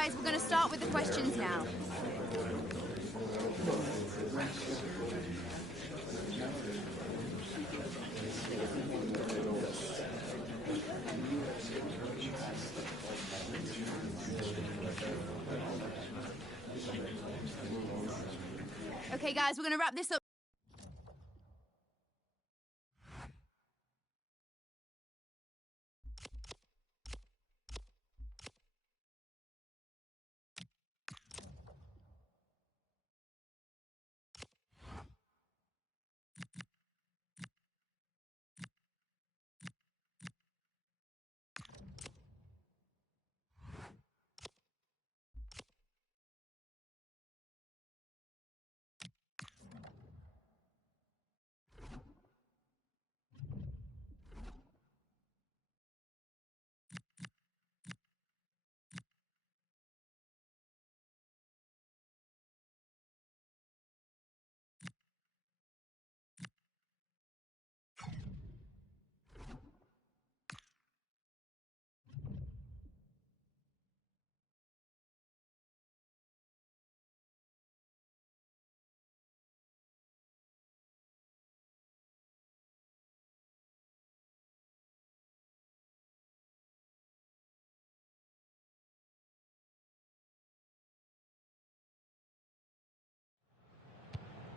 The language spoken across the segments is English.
guys, we're going to start with the questions now. Okay, guys, we're going to wrap this up.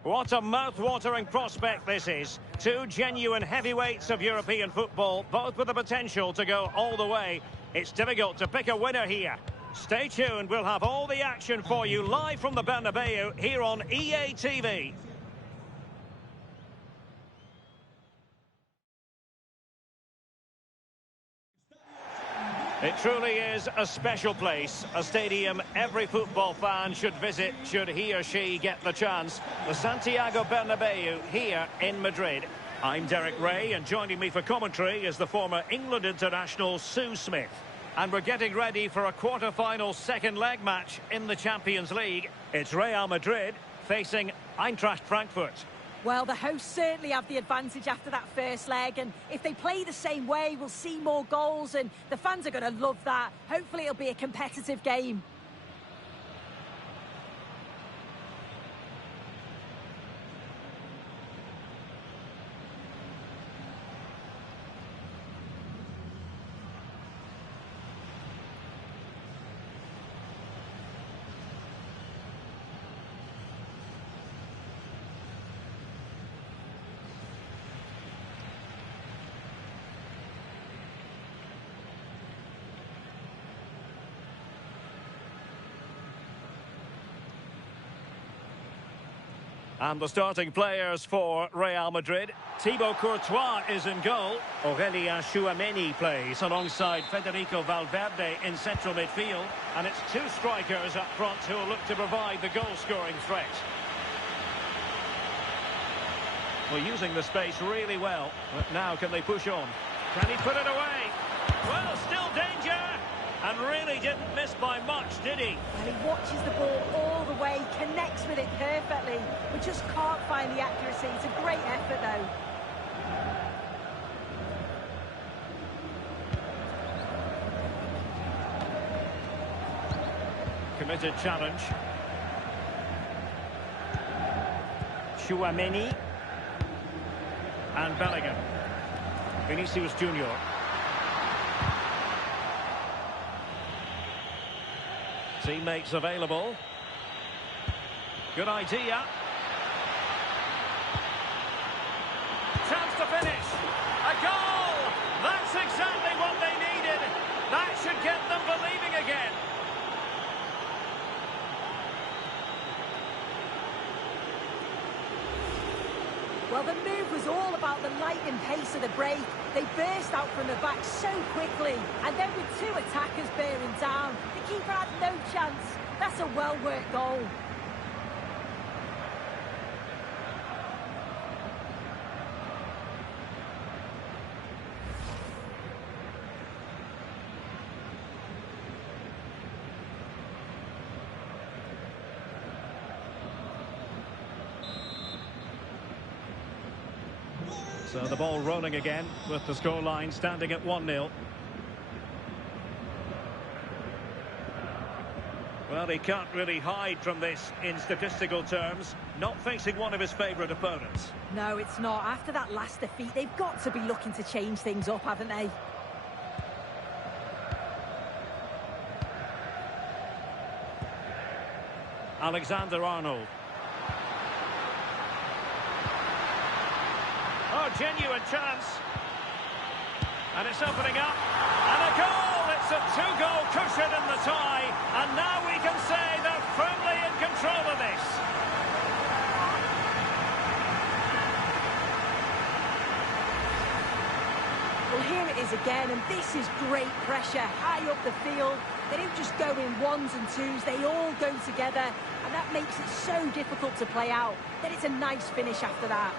What a mouth-watering prospect this is. Two genuine heavyweights of European football, both with the potential to go all the way. It's difficult to pick a winner here. Stay tuned, we'll have all the action for you live from the Bernabeu here on EA TV. It truly is a special place, a stadium every football fan should visit should he or she get the chance. The Santiago Bernabeu here in Madrid. I'm Derek Ray, and joining me for commentary is the former England international Sue Smith. And we're getting ready for a quarter-final second leg match in the Champions League. It's Real Madrid facing Eintracht Frankfurt. Well, the hosts certainly have the advantage after that first leg, and if they play the same way, we'll see more goals, and the fans are going to love that. Hopefully it'll be a competitive game. And the starting players for Real Madrid. Thibaut Courtois is in goal. Aurélien Tchouameni plays alongside Federico Valverde in central midfield. And it's two strikers up front who will look to provide the goal-scoring threat. Well, using the space really well. But now can they push on? Can he put it away? Well, still danger. And really didn't miss by much, did he? And he watches the ball all the way, connects with it perfectly, but just can't find the accuracy. It's a great effort, though. Committed challenge. Tchouameni. And Bellingham. Vinicius Junior. Teammates available. Good idea. Chance to finish. A goal! That's exactly what they needed. That should get them believing again. Well, the move was all about the lightning pace of the break. They burst out from the back so quickly, and then with two attackers bearing down, the keeper had no chance. That's a well-worked goal. So the ball rolling again with the scoreline standing at 1-0. Well, he can't really hide from this in statistical terms. Not facing one of his favourite opponents. No, it's not. After that last defeat, they've got to be looking to change things up, haven't they? Alexander-Arnold. Oh, genuine chance. And it's opening up. And a goal! It's a two-goal cushion in the tie. And now we can say they're firmly in control of this. Well, here it is again, and this is great pressure. High up the field. They don't just go in ones and twos. They all go together. And that makes it so difficult to play out. Then it's a nice finish after that.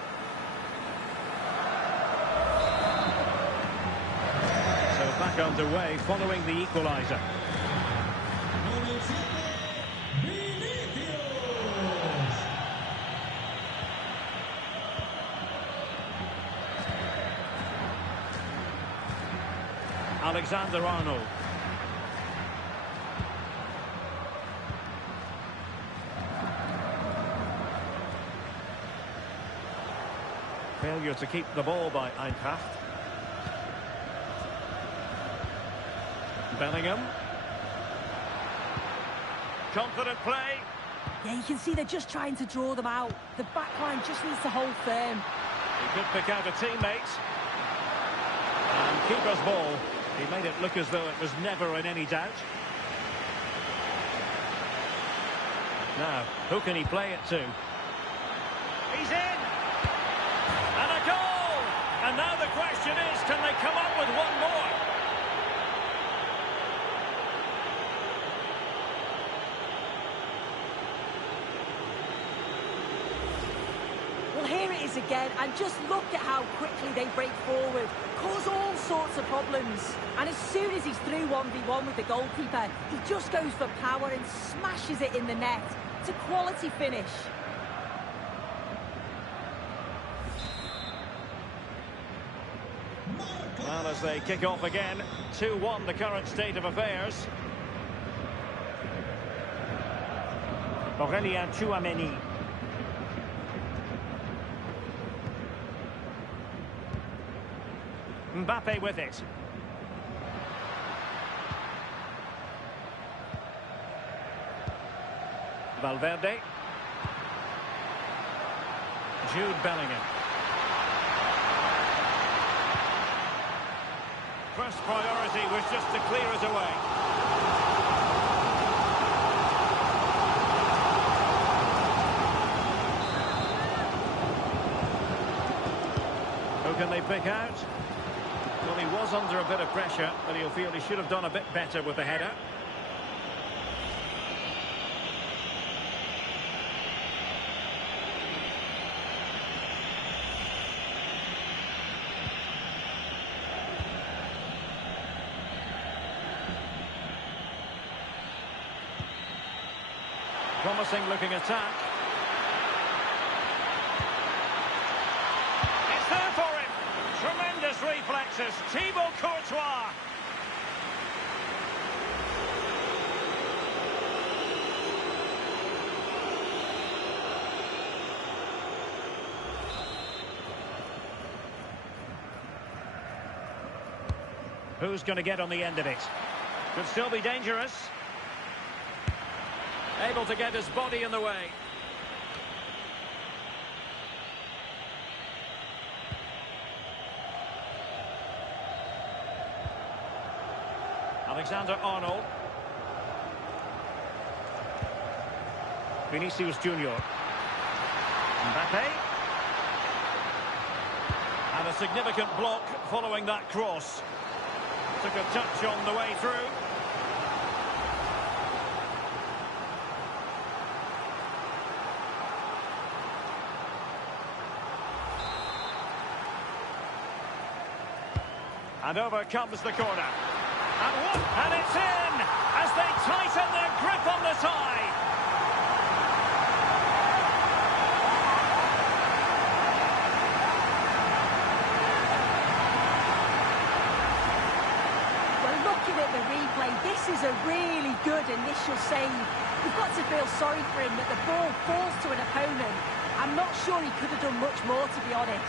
Back underway following the equaliser. Alexander-Arnold. Failure to keep the ball by Eintracht. Bellingham. Confident play. Yeah, you can see they're just trying to draw them out. The back line just needs to hold firm. He could pick out a teammate. And keeper's ball. He made it look as though it was never in any doubt. Now, who can he play it to? He's in! And a goal! And now the question is, can they come up with one more? Here it is again, and just look at how quickly they break forward, cause all sorts of problems. And as soon as he's through 1v1 with the goalkeeper, he just goes for power and smashes it in the net. It's a quality finish. Well, as they kick off again, 2-1 the current state of affairs. Aurélien Tchouameni. Mbappe with it. Valverde. Jude Bellingham. First priority was just to clear it away. Who can they pick out? Well, he was under a bit of pressure, but he'll feel he should have done a bit better with the header. Promising looking attack. It's there for him. Tremendous reflexes. Thibaut Courtois. Who's going to get on the end of it? Could still be dangerous. Able to get his body in the way. Alexander-Arnold. Vinicius Junior. Mbappe. And a significant block following that cross. Took a touch on the way through. And over comes the corner. And it's in as they tighten their grip on the tie. Well, looking at the replay, This is a really good initial save. You've got to feel sorry for him that the ball falls to an opponent. I'm not sure he could have done much more, to be honest.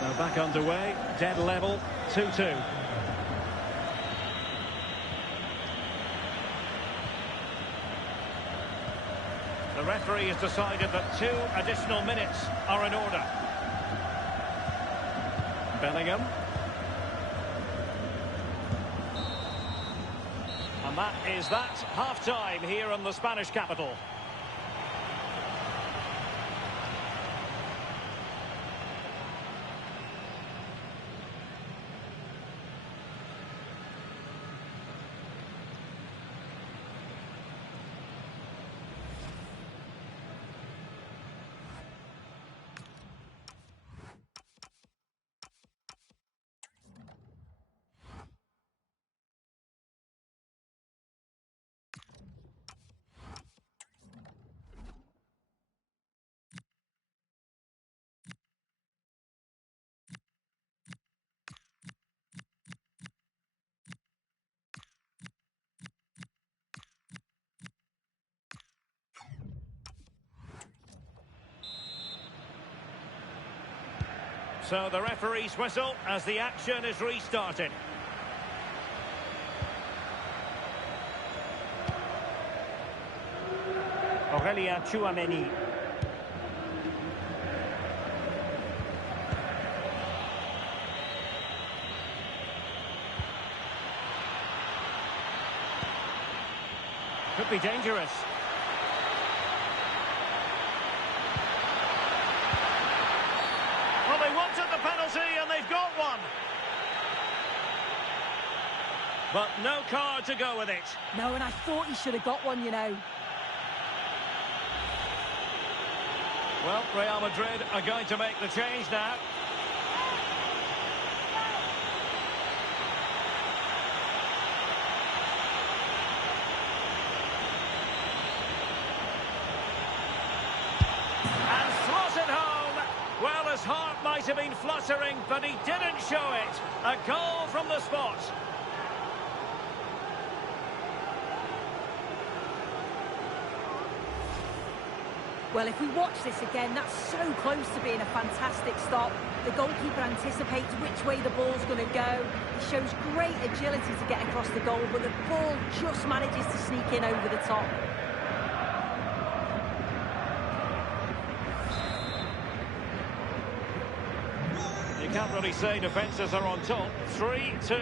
So back underway, dead level, 2-2. The referee has decided that 2 additional minutes are in order. Bellingham. And that is that, half-time here in the Spanish capital. So the referee's whistle as the action is restarted. Chouameni. Could be dangerous. Well, they wanted the penalty and they've got one. But no card to go with it. No, and I thought he should have got one, you know. Well, Real Madrid are going to make the change now. And throws it home. Well, his heart might have been fluttering, but he didn't show it. A goal from the spot. Well, if we watch this again, that's so close to being a fantastic stop. The goalkeeper anticipates which way the ball's going to go. He shows great agility to get across the goal, but the ball just manages to sneak in over the top. You can't really say defences are on top. 3-2.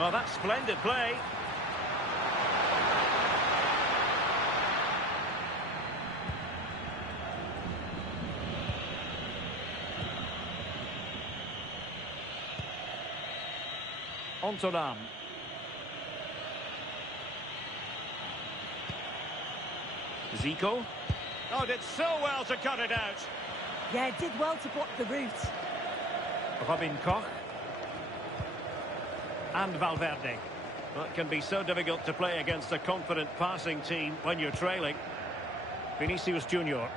Oh, that's splendid play. Ontolam. Zico. Oh, did so well to cut it out. Yeah, did well to block the route. Robin Koch. And Valverde. Well, it can be so difficult to play against a confident passing team when you're trailing. Vinicius Junior.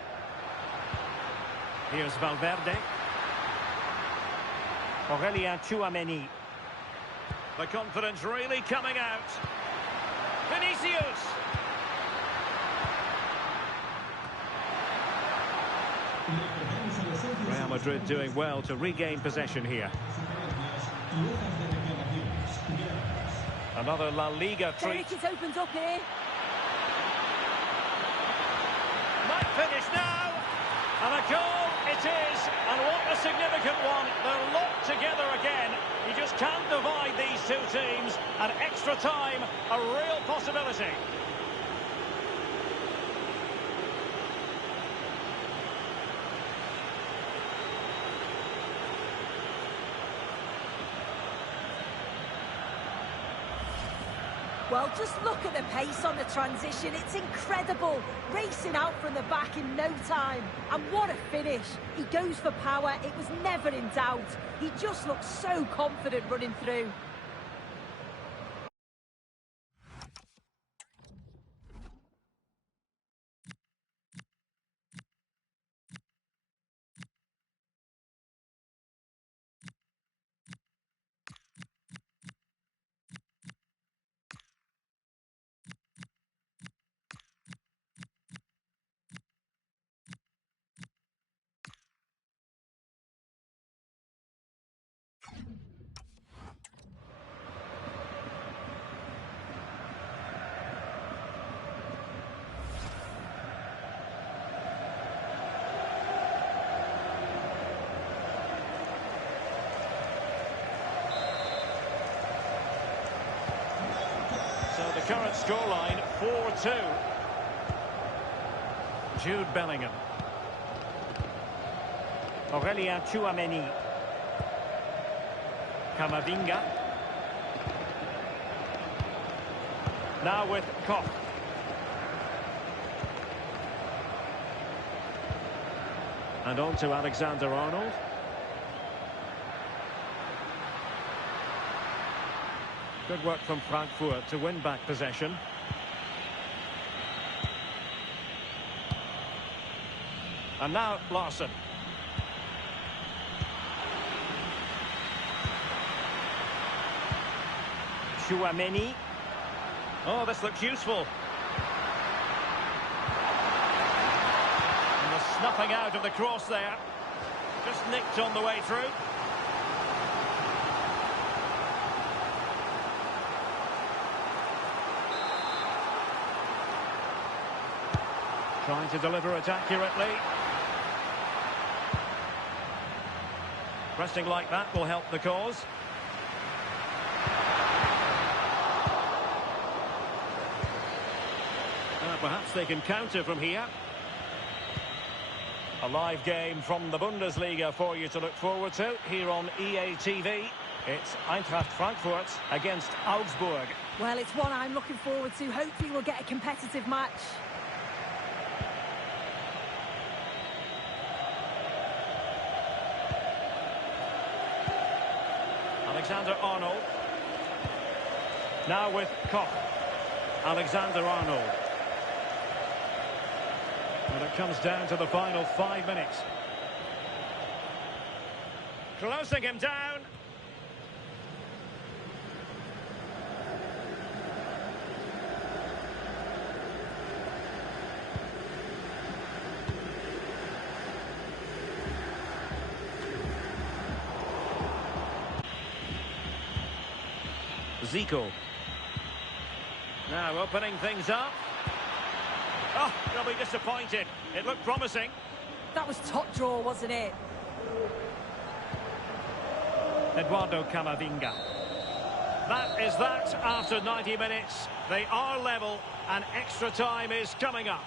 Here's Valverde. Chouameni. The confidence really coming out. Vinicius! Real Madrid doing well to regain possession here. Another La Liga treat. It opens up here. Might finish now. And a goal it is. And what a significant one. They're locked together again. You just can't divide these two teams. And extra time, a real possibility. Well, just look at the pace on the transition. It's incredible. Racing out from the back in no time. And what a finish. He goes for power. It was never in doubt. He just looks so confident running through. current scoreline 4-2. Jude Bellingham. Aurelien Tchouameni. Camavinga. Now with Koch. And on to Alexander-Arnold. Good work from Frankfurt to win back possession. And now Larson. Tchouameni. Oh, this looks useful. And the snuffing out of the cross there. Just nicked on the way through. Trying to deliver it accurately. Pressing like that will help the cause. Perhaps they can counter from here. A live game from the Bundesliga for you to look forward to here on EA TV. It's Eintracht Frankfurt against Augsburg. Well, it's one I'm looking forward to. Hopefully we'll get a competitive match. Alexander-Arnold. Now with Koch. Alexander-Arnold. And it comes down to the final 5 minutes. Closing him down. Zico. Now opening things up. Oh, they'll be disappointed. It looked promising. That was top draw, wasn't it? Eduardo Camavinga. That is that after 90 minutes. They are level and extra time is coming up.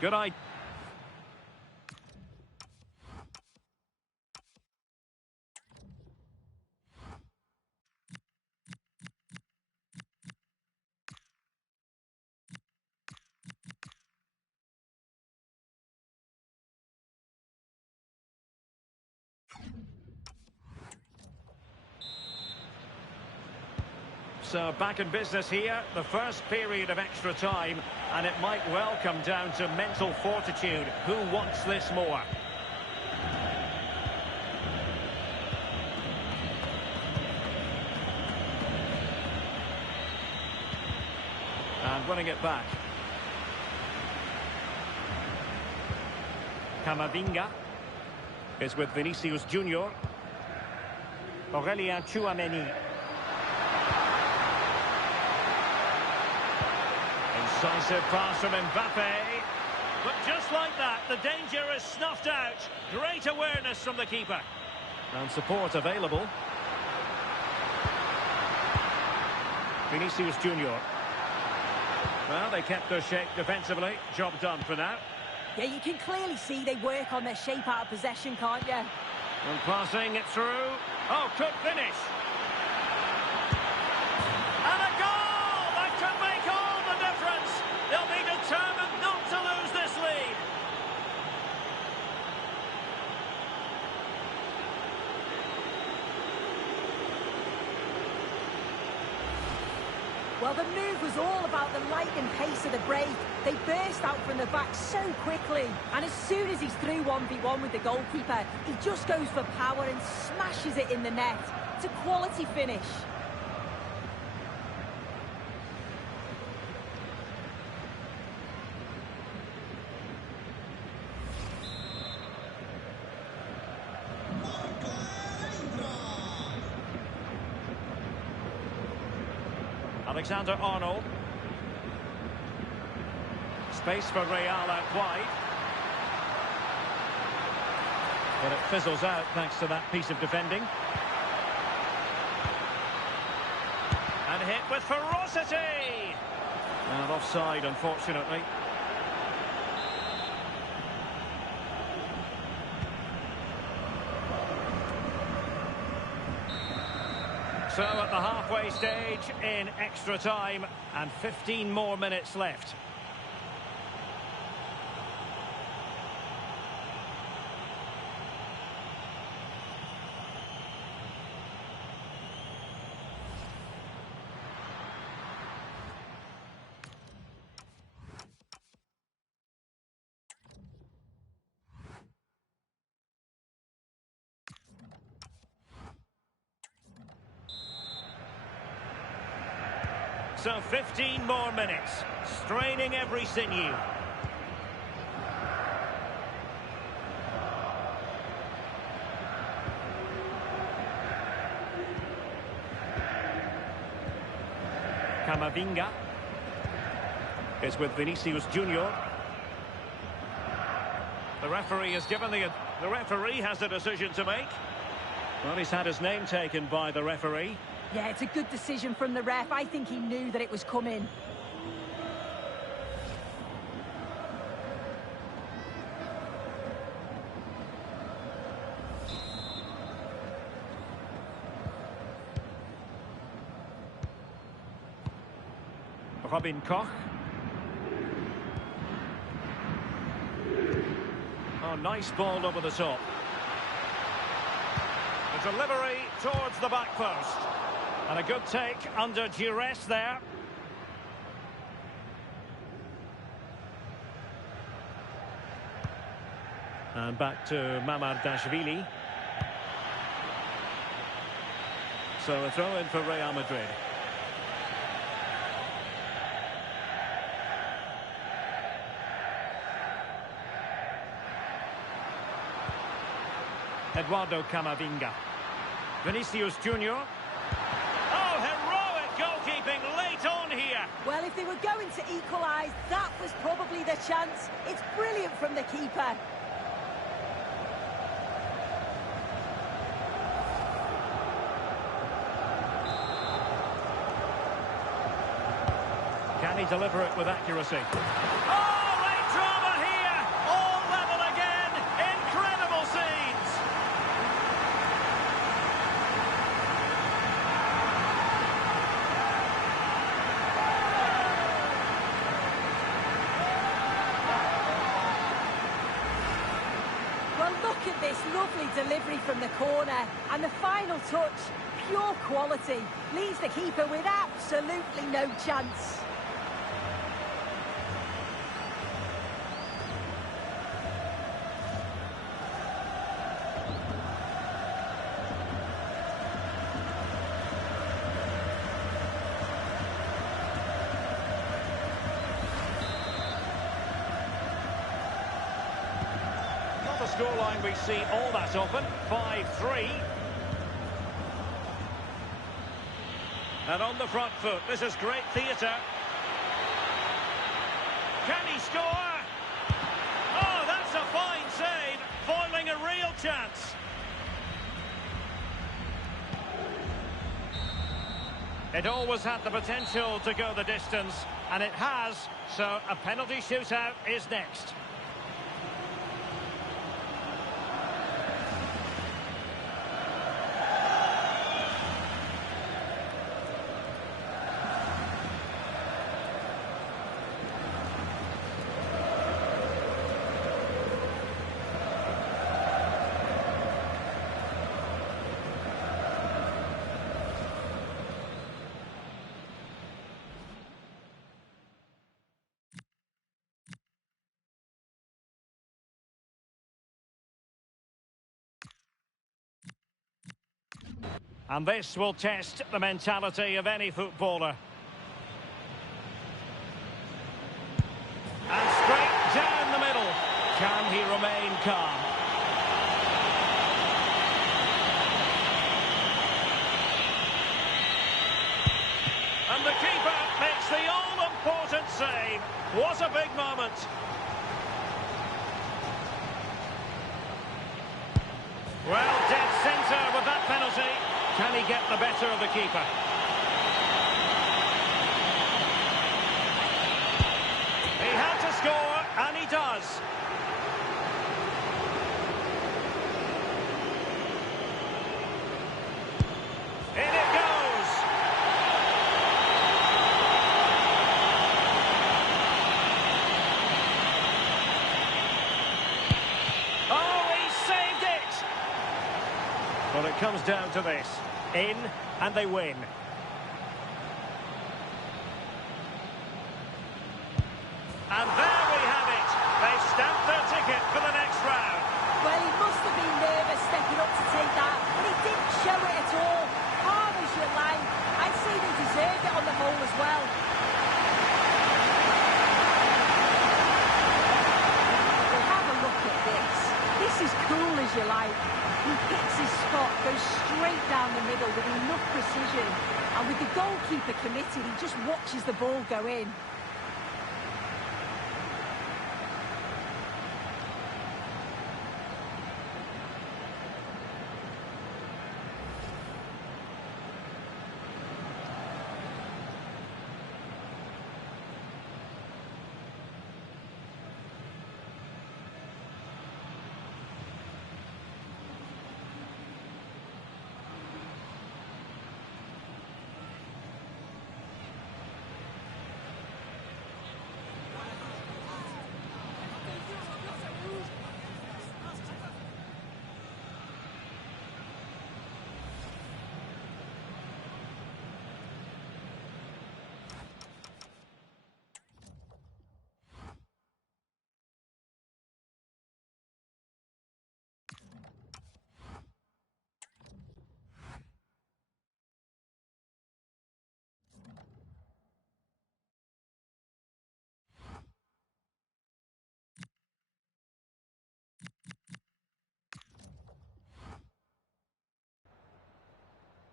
Good idea. So back in business here, the first period of extra time, and it might well come down to mental fortitude. Who wants this more? And winning it back. Camavinga is with Vinicius Junior. Aurelien Tchouameni. Decisive pass from Mbappe. But just like that, the danger is snuffed out. Great awareness from the keeper. And support available. Vinicius Junior. Well, they kept their shape defensively. Job done for now. Yeah, you can clearly see they work on their shape out of possession, can't you? And passing it through. Oh, could finish. And a goal! That could make all the difference. They'll be determined not to lose this lead. Well, the move was all about the lightning pace of the break. They burst out from the back so quickly. And as soon as he's through 1v1 with the goalkeeper, he just goes for power and smashes it in the net. It's a quality finish. Alexander-Arnold. Space for Real out wide. But it fizzles out thanks to that piece of defending. And hit with ferocity! And offside, unfortunately. So at the halfway stage in extra time, and 15 more minutes left. So 15 more minutes, straining every sinew. Camavinga is with Vinicius Junior. The referee has a decision to make. Well, he's had his name taken by the referee. Yeah, it's a good decision from the ref. I think he knew that it was coming. Robin Koch. Oh, nice ball over the top. The delivery towards the back post. And a good take under duress there. And back to Mamardashvili. So a throw in for Real Madrid. Eduardo Camavinga. Vinicius Junior. Oh, heroic goalkeeping late on here. Well, if they were going to equalise, that was probably the chance. It's brilliant from the keeper. Can he deliver it with accuracy? Oh, late drama here. All level again. Incredible scenes. Well, look at this lovely delivery from the corner. And the final touch, pure quality. Leaves the keeper with absolutely no chance. Scoreline we see all that often, 5-3. And on the front foot, this is great theatre. Can he score? Oh, that's a fine save, foiling a real chance. It always had the potential to go the distance, and it has, so a penalty shootout is next. And this will test the mentality of any footballer. And straight down the middle. Can he remain calm? And the keeper makes the all-important save. What a big moment. Well, dead centre with that penalty. Can he get the better of the keeper? He had to score, and he does. In it goes. Oh, he saved it! Well, it comes down to this. In, and they win. And there we have it. They've stamped their ticket for the next round. Well, he must have been nervous stepping up to take that, but he didn't show it at all. Calm as you like. I'd say they deserved it on the whole as well. Well, have a look at this. This is cool as you like. He hits his spot, goes straight down the middle with enough precision. And with the goalkeeper committed, he just watches the ball go in.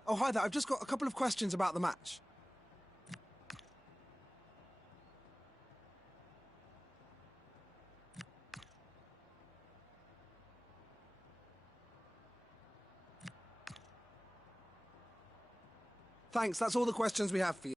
Oh, hi there. I've just got a couple of questions about the match. Thanks, that's all the questions we have for you.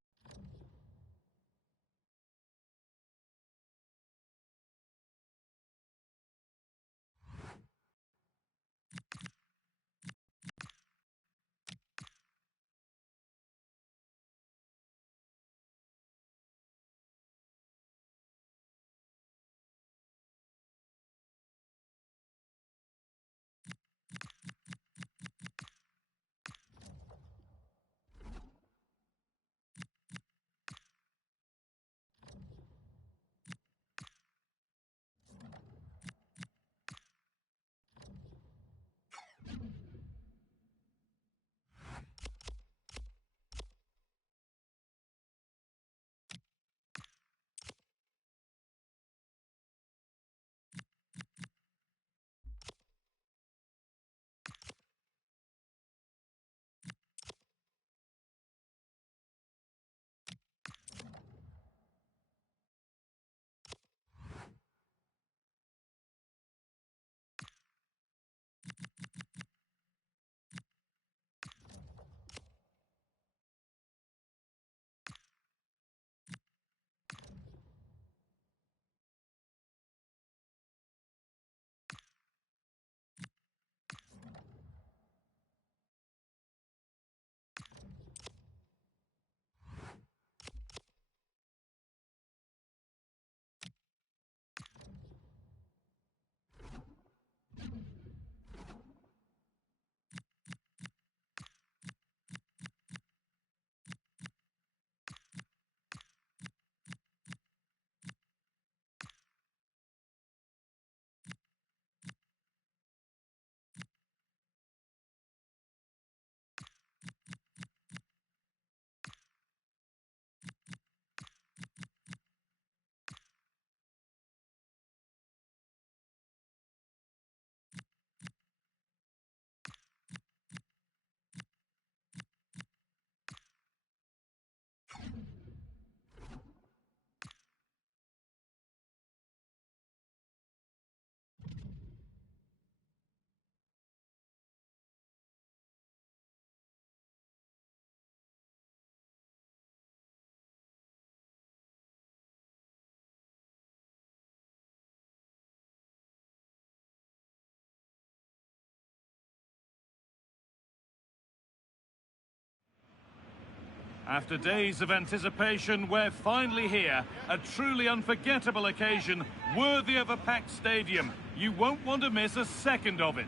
After days of anticipation, we're finally here. A truly unforgettable occasion, worthy of a packed stadium. You won't want to miss a second of it.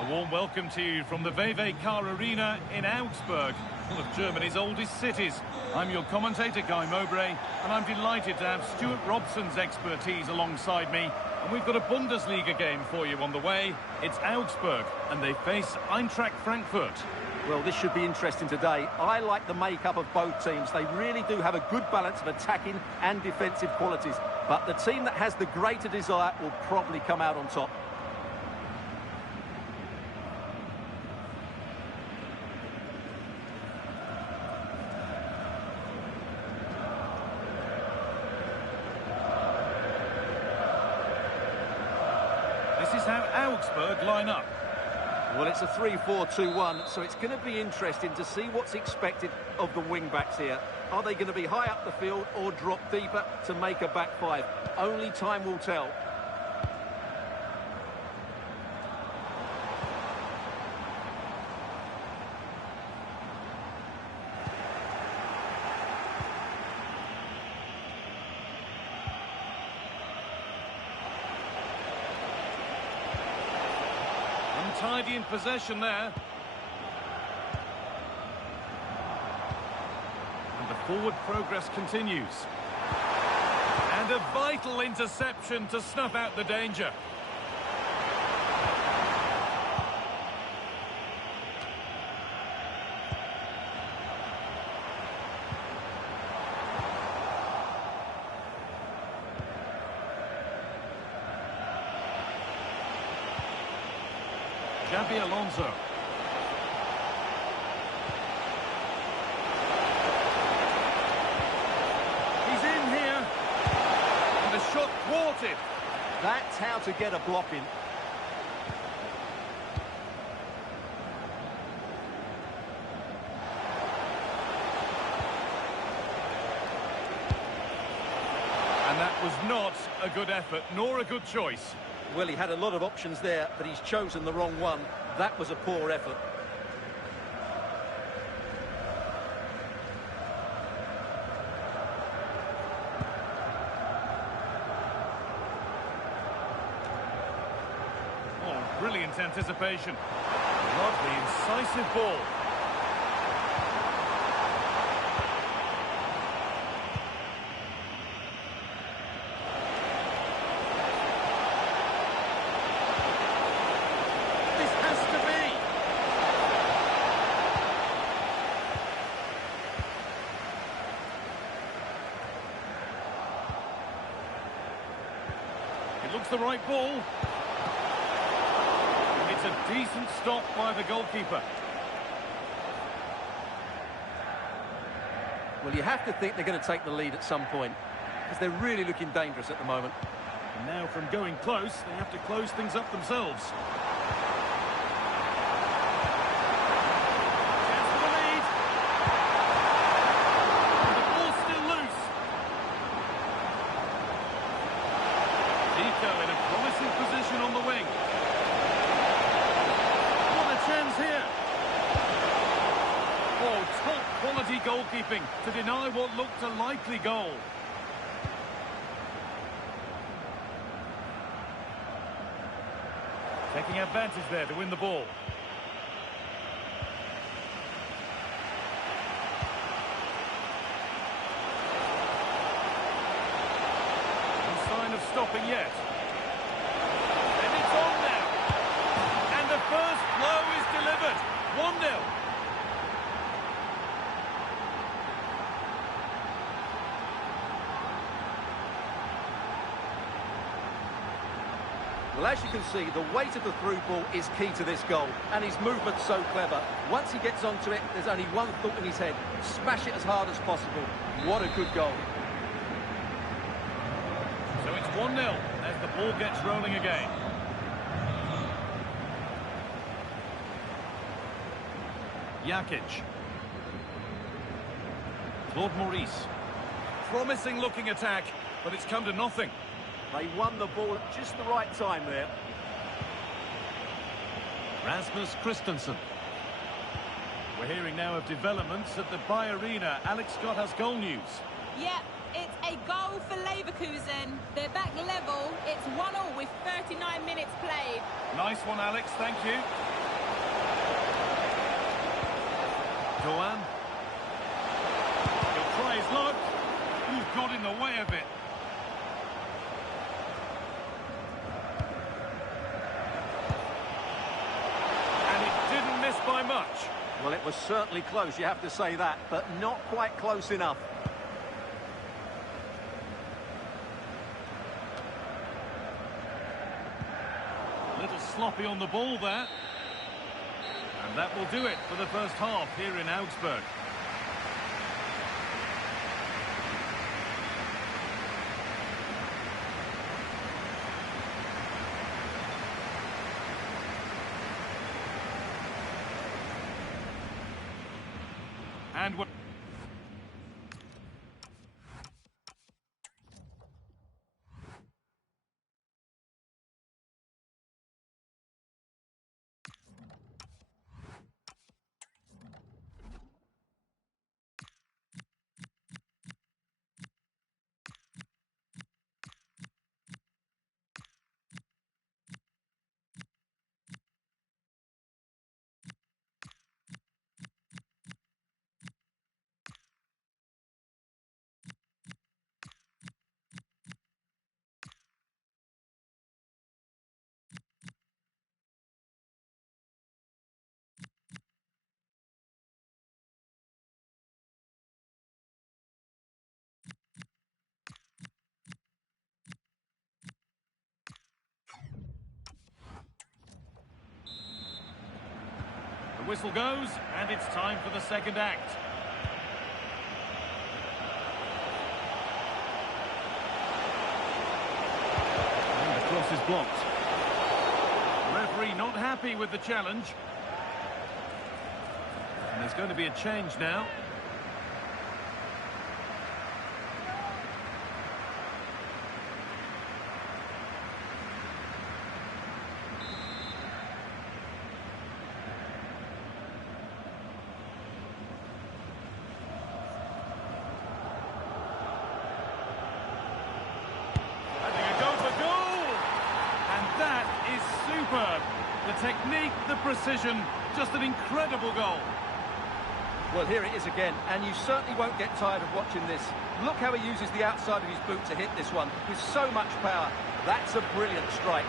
A warm welcome to you from the Car Arena in Augsburg, one of Germany's oldest cities. I'm your commentator, Guy Mowbray, and I'm delighted to have Stuart Robson's expertise alongside me. And we've got a Bundesliga game for you on the way. It's Augsburg, and they face Eintracht Frankfurt. Well, this should be interesting today. I like the makeup of both teams. They really do have a good balance of attacking and defensive qualities. But the team that has the greater desire will probably come out on top. This is how Augsburg line up. Well, it's a 3-4-2-1, so it's going to be interesting to see what's expected of the wing-backs here. Are they going to be high up the field or drop deeper to make a back five? Only time will tell. Tidy in possession there. And the forward progress continues. And a vital interception to snuff out the danger. Xabi Alonso. He's in here. And the shot thwarted. That's how to get a block in. And that was not a good effort, nor a good choice. Well, he had a lot of options there, but he's chosen the wrong one. That was a poor effort. Oh, brilliant anticipation. Lovely, incisive ball. Looks the right ball. It's a decent stop by the goalkeeper. Well, you have to think they're going to take the lead at some point, because they're really looking dangerous at the moment. And now from going close, they have to close things up themselves. Chance for the lead. And the ball's still loose. Nico in a promising position on the wing. What a chance here. Oh, top quality goalkeeping to deny what looked a likely goal. Taking advantage there to win the ball. Of stopping yet. And it's on now. And the first blow is delivered. 1-0. Well, as you can see, the weight of the through ball is key to this goal, and his movement's so clever. Once he gets onto it, there's only one thought in his head: smash it as hard as possible. What a good goal. So it's 1-0 as the ball gets rolling again. Jakic. Claude Maurice. promising looking attack, but it's come to nothing. They won the ball at just the right time there. Rasmus Christensen. We're hearing now of developments at the Arena. Alex Scott has goal news. Yep, it's a goal for Leverkusen. They're back level. It's 1-1 with 39 minutes played. Nice one, Alex. Thank you. Doan. He'll try his luck. Ooh, got in the way of it. And it didn't miss by much. Well, it was certainly close, you have to say that, but not quite close enough. A little sloppy on the ball there. And that will do it for the first half here in Augsburg. And what... The whistle goes, and it's time for the second act. And the cross is blocked. The referee not happy with the challenge. And there's going to be a change now. The technique, the precision, just an incredible goal. Well, here it is again, and you certainly won't get tired of watching this. Look how he uses the outside of his boot to hit this one with so much power. That's a brilliant strike.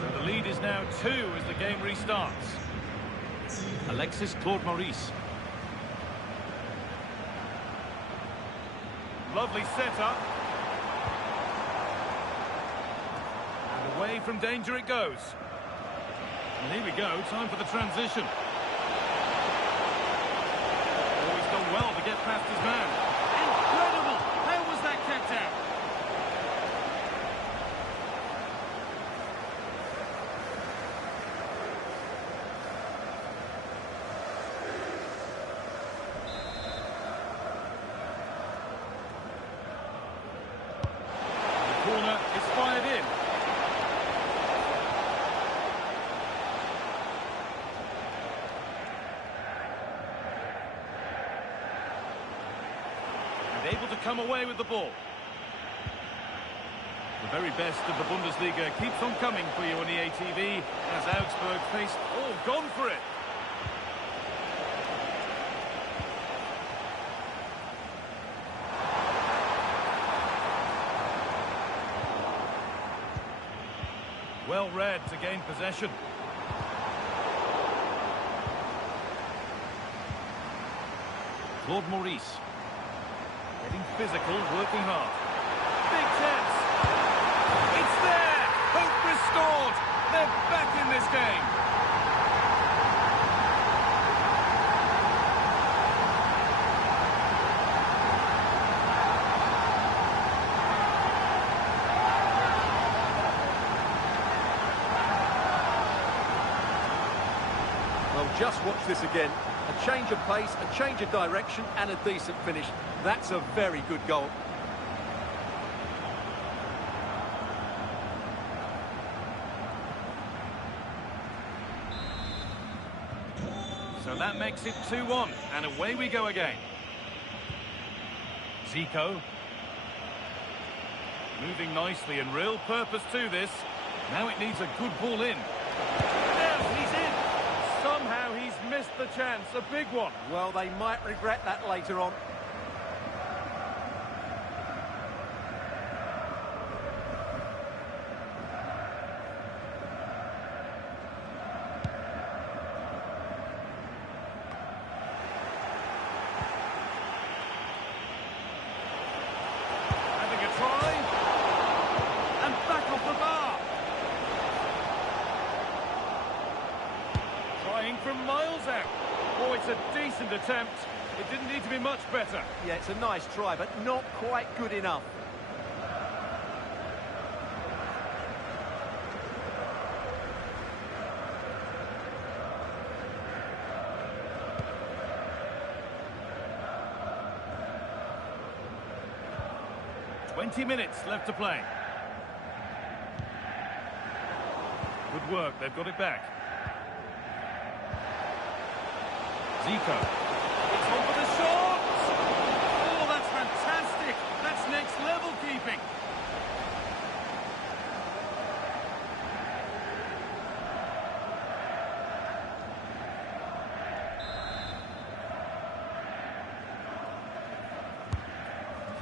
So the lead is now 2 as the game restarts. Alexis Claude Maurice. Lovely setup. And away from danger it goes. And here we go, time for the transition. Oh, he's done well to get past his man. Incredible! How was that kept out? Corner is fired in. And able to come away with the ball. The very best of the Bundesliga keeps on coming for you on EA TV as Augsburg faced gone for it. Well read to gain possession. Claude Maurice. Getting physical, working hard. Big chance. It's there! Hope restored! They're back in this game. Just watch this again. A change of pace, a change of direction, and a decent finish. That's a very good goal. So that makes it 2-1, and away we go again. Zico. Moving nicely and real purpose to this. Now it needs a good ball in. Now he's in. Somehow he's missed the chance, a big one. Well, they might regret that later on. From miles out. Oh, it's a decent attempt. It didn't need to be much better. Yeah, it's a nice try, but not quite good enough. "20 minutes left to play." Good work, they've got it back. Zico. It's on for the shot! Oh, that's fantastic! That's next level keeping.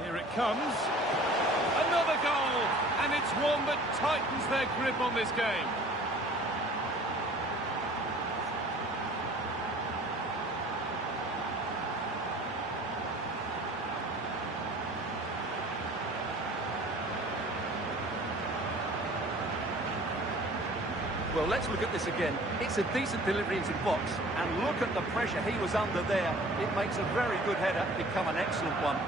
Here it comes. Another goal! And it's one that tightens their grip on this game. Well, let's look at this again. It's a decent delivery into the box, and look at the pressure he was under there. It makes a very good header become an excellent one.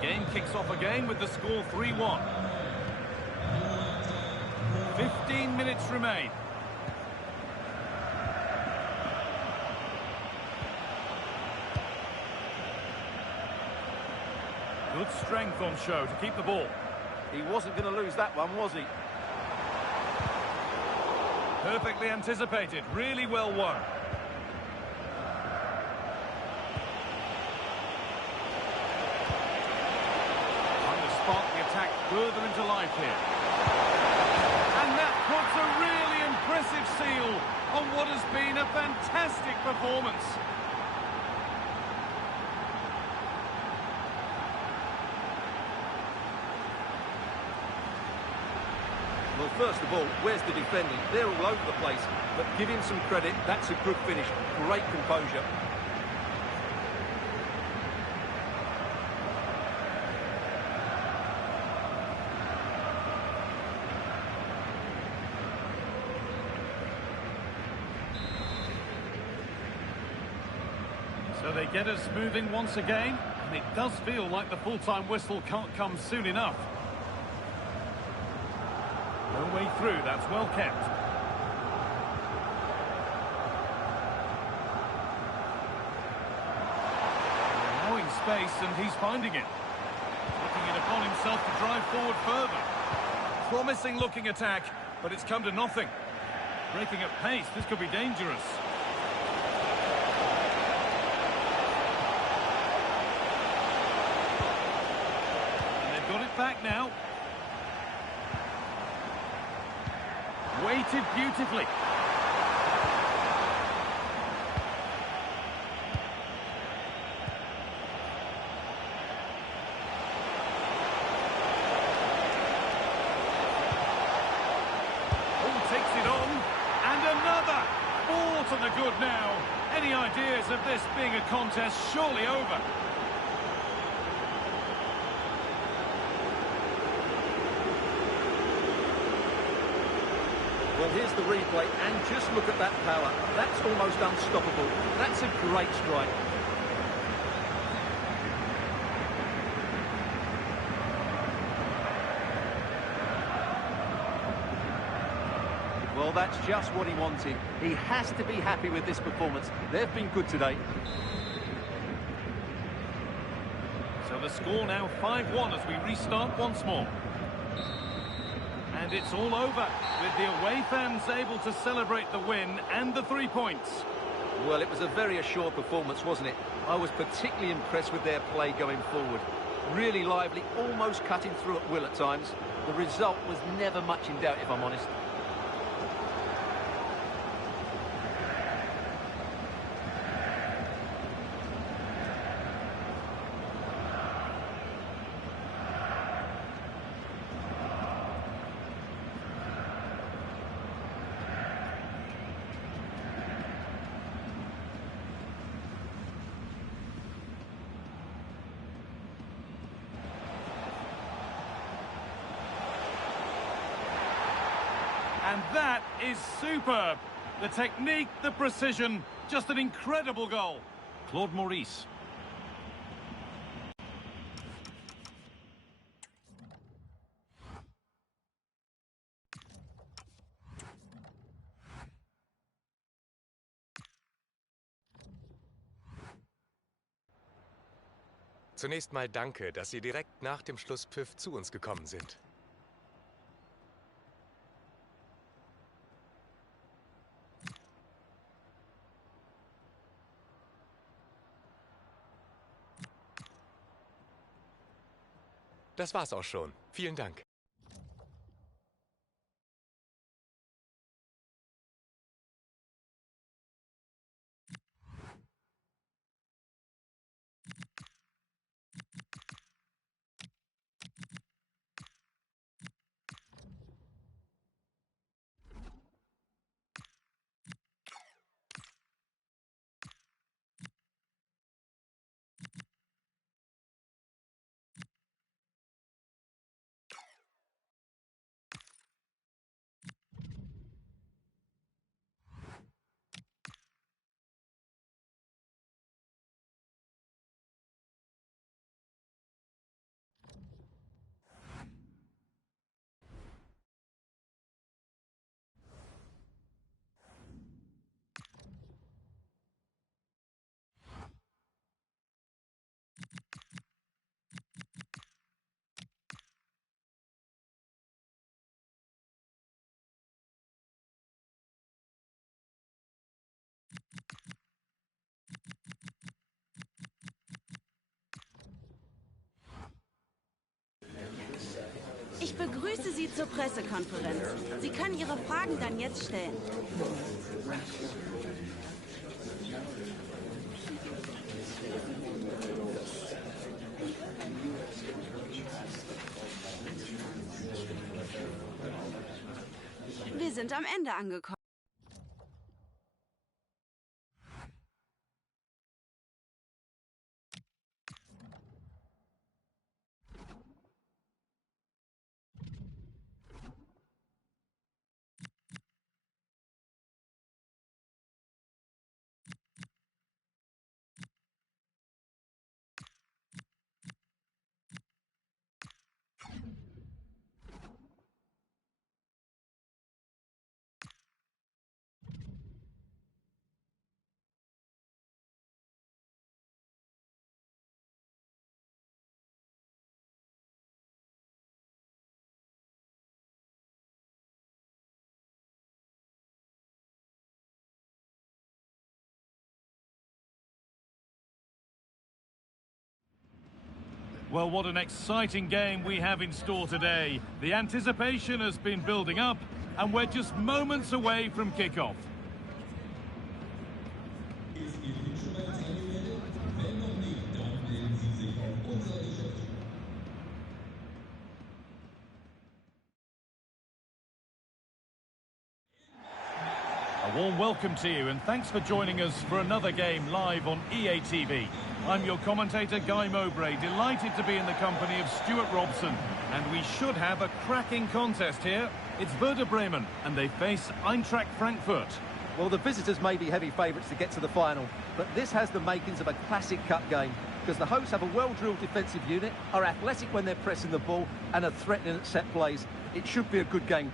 Game kicks off again with the score 3-1. 15 minutes remain. Good strength on show to keep the ball. He wasn't going to lose that one, was he? Perfectly anticipated, really well won. Spark the attack further into life here. And that puts a really impressive seal on what has been a fantastic performance. Well, first of all, where's the defending? They're all over the place, but give him some credit. That's a good finish. Great composure. So they get us moving once again, and it does feel like the full-time whistle can't come soon enough. No way through, that's well kept. Allowing space, and he's finding it. Taking it upon himself to drive forward further. Promising looking attack, but it's come to nothing. Breaking at pace, this could be dangerous. Got it back now. Weighted beautifully. Oh, takes it on. And another. All to the good now. Any ideas of this being a contest surely over? Well, here's the replay, and just look at that power. That's almost unstoppable. That's a great strike. Well, that's just what he wanted. He has to be happy with this performance. They've been good today. So the score now 5-1 as we restart once more. And it's all over, with the away fans able to celebrate the win and the 3 points. Well, it was a very assured performance, wasn't it? I was particularly impressed with their play going forward. Really lively, almost cutting through at will at times. The result was never much in doubt, if I'm honest. And that is superb. The technique, the precision, just an incredible goal. Claude Maurice. Zunächst mal danke, dass Sie direkt nach dem Schlusspfiff zu uns gekommen sind. Das war's auch schon. Vielen Dank. Ich begrüße Sie zur Pressekonferenz. Sie können Ihre Fragen dann jetzt stellen. Wir sind am Ende angekommen. Well, what an exciting game we have in store today. The anticipation has been building up, and we're just moments away from kickoff. A warm welcome to you, and thanks for joining us for another game live on EA TV. I'm your commentator, Guy Mowbray, delighted to be in the company of Stuart Robson, and we should have a cracking contest here. It's Werder Bremen, and they face Eintracht Frankfurt. Well, the visitors may be heavy favourites to get to the final, but this has the makings of a classic cup game, because the hosts have a well-drilled defensive unit, are athletic when they're pressing the ball, and are threatening at set plays. It should be a good game.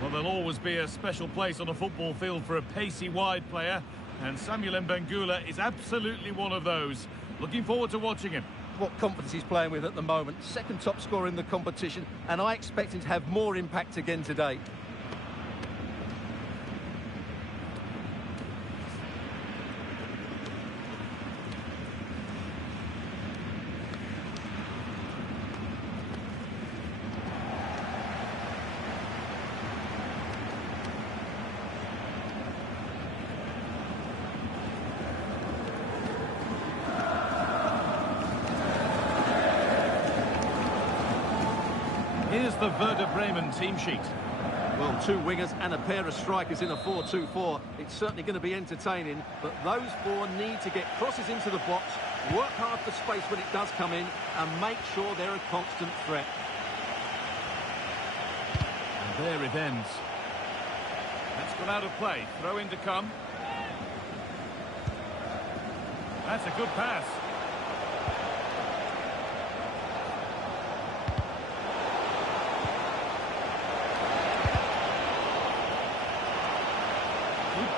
Well, there'll always be a special place on a football field for a pacey wide player, and Samuel Mbengula is absolutely one of those. Looking forward to watching him. What confidence he's playing with at the moment. Second top scorer in the competition, and I expect him to have more impact again today. Here's the Werder Bremen team sheet. Well, two wingers and a pair of strikers in a 4-2-4. It's certainly going to be entertaining, but those four need to get crosses into the box, work hard for space when it does come in, and make sure they're a constant threat. And there it ends. That's gone out of play. Throw in to come. That's a good pass.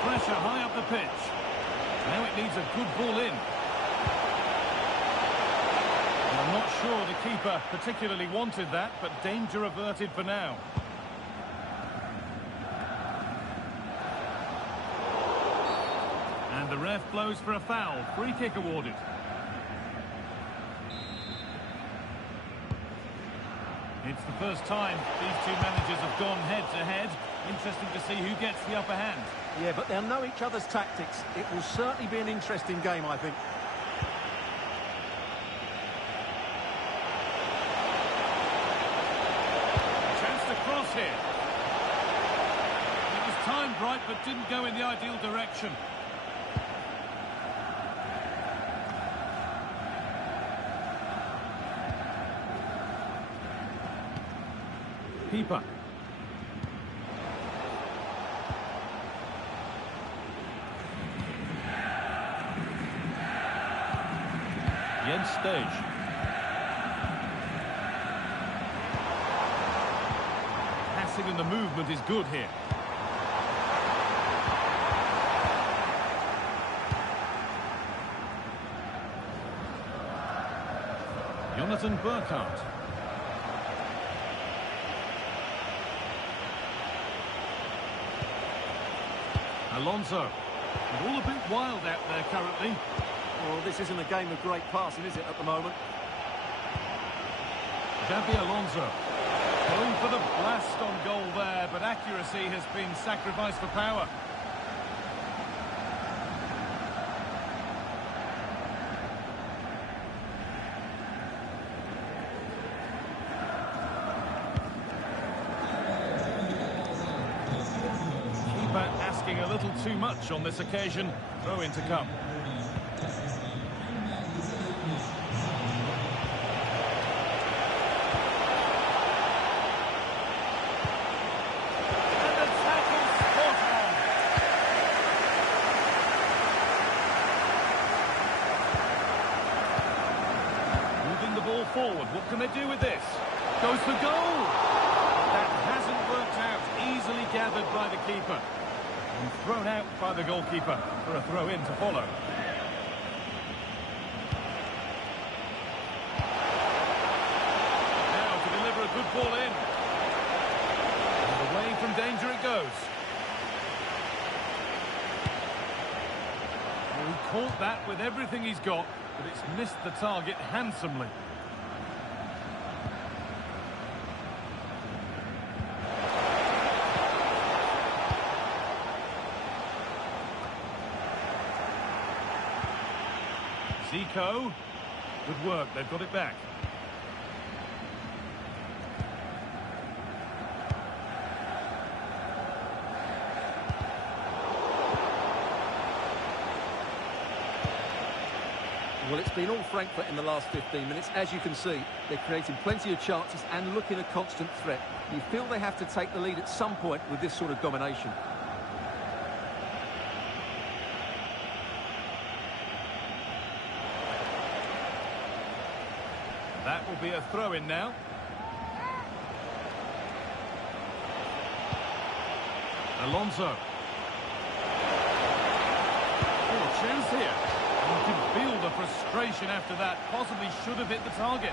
Pressure high up the pitch. Now it needs a good ball in. I'm not sure the keeper particularly wanted that, but danger averted for now. And the ref blows for a foul. Free kick awarded. It's the first time these two managers have gone head-to-head. Interesting to see who gets the upper hand. Yeah, but they'll know each other's tactics. It will certainly be an interesting game, I think. Chance to cross here. It was timed right, but didn't go in the ideal direction. Keeper. Jens Stage. Passing and the movement is good here. Jonathan Burkhardt. Alonso. They're all a bit wild out there currently. Well, this isn't a game of great passing, is it, at the moment? Xabi Alonso. Going for the blast on goal there, but accuracy has been sacrificed for power. Keeper asking a little too much on this occasion. Throw in to come. Forward, what can they do with this? Goes for goal! That hasn't worked out, easily gathered by the keeper. And thrown out by the goalkeeper for a throw-in to follow. Now to deliver a good ball in. And away from danger it goes. Well, he caught that with everything he's got, but it's missed the target handsomely. Zico, good work, they've got it back. Well, it's been all Frankfurt in the last 15 minutes. As you can see, they're creating plenty of chances and looking a constant threat. You feel they have to take the lead at some point with this sort of domination. That will be a throw-in now. Alonso. Oh, chance here. You can feel the frustration after that. Possibly should have hit the target.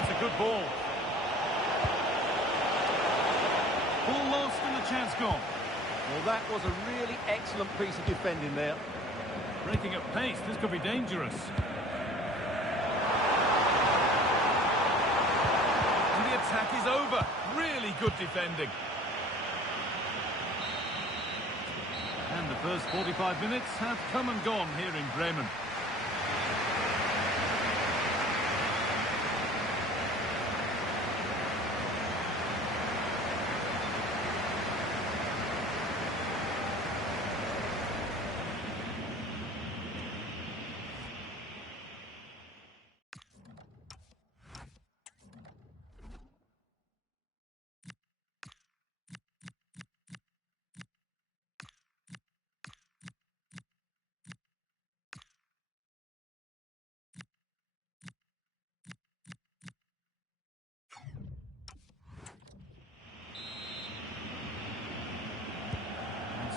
That's a good ball. Ball lost and the chance gone. Well, that was a really excellent piece of defending there. Breaking at pace, this could be dangerous. And the attack is over. Really good defending. And the first 45 minutes have come and gone here in Bremen.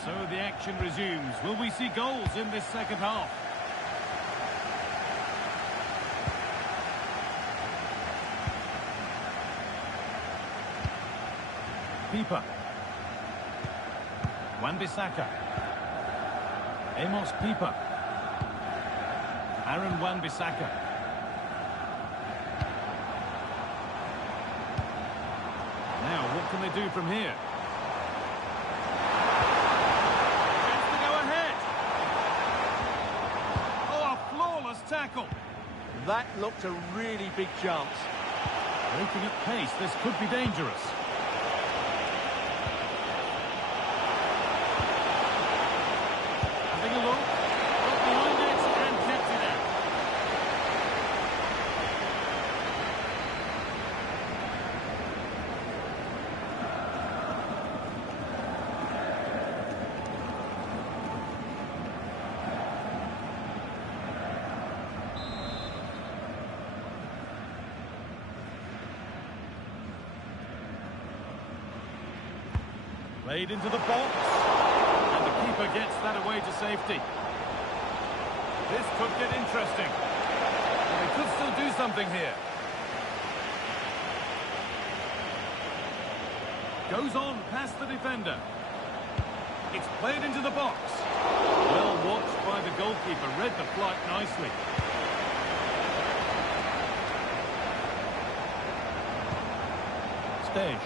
So the action resumes. Will we see goals in this second half? Pieper. Wan-Bissaka. Amos Pieper. Aaron Wan-Bissaka. Now, what can they do from here? Tackle. That looked a really big chance. Breaking at pace, this could be dangerous. Having a look, got behind it and kept it out. Played into the box, and the keeper gets that away to safety. This could get interesting. They could still do something here. Goes on past the defender. It's played into the box. Well watched by the goalkeeper, read the flight nicely. Stage.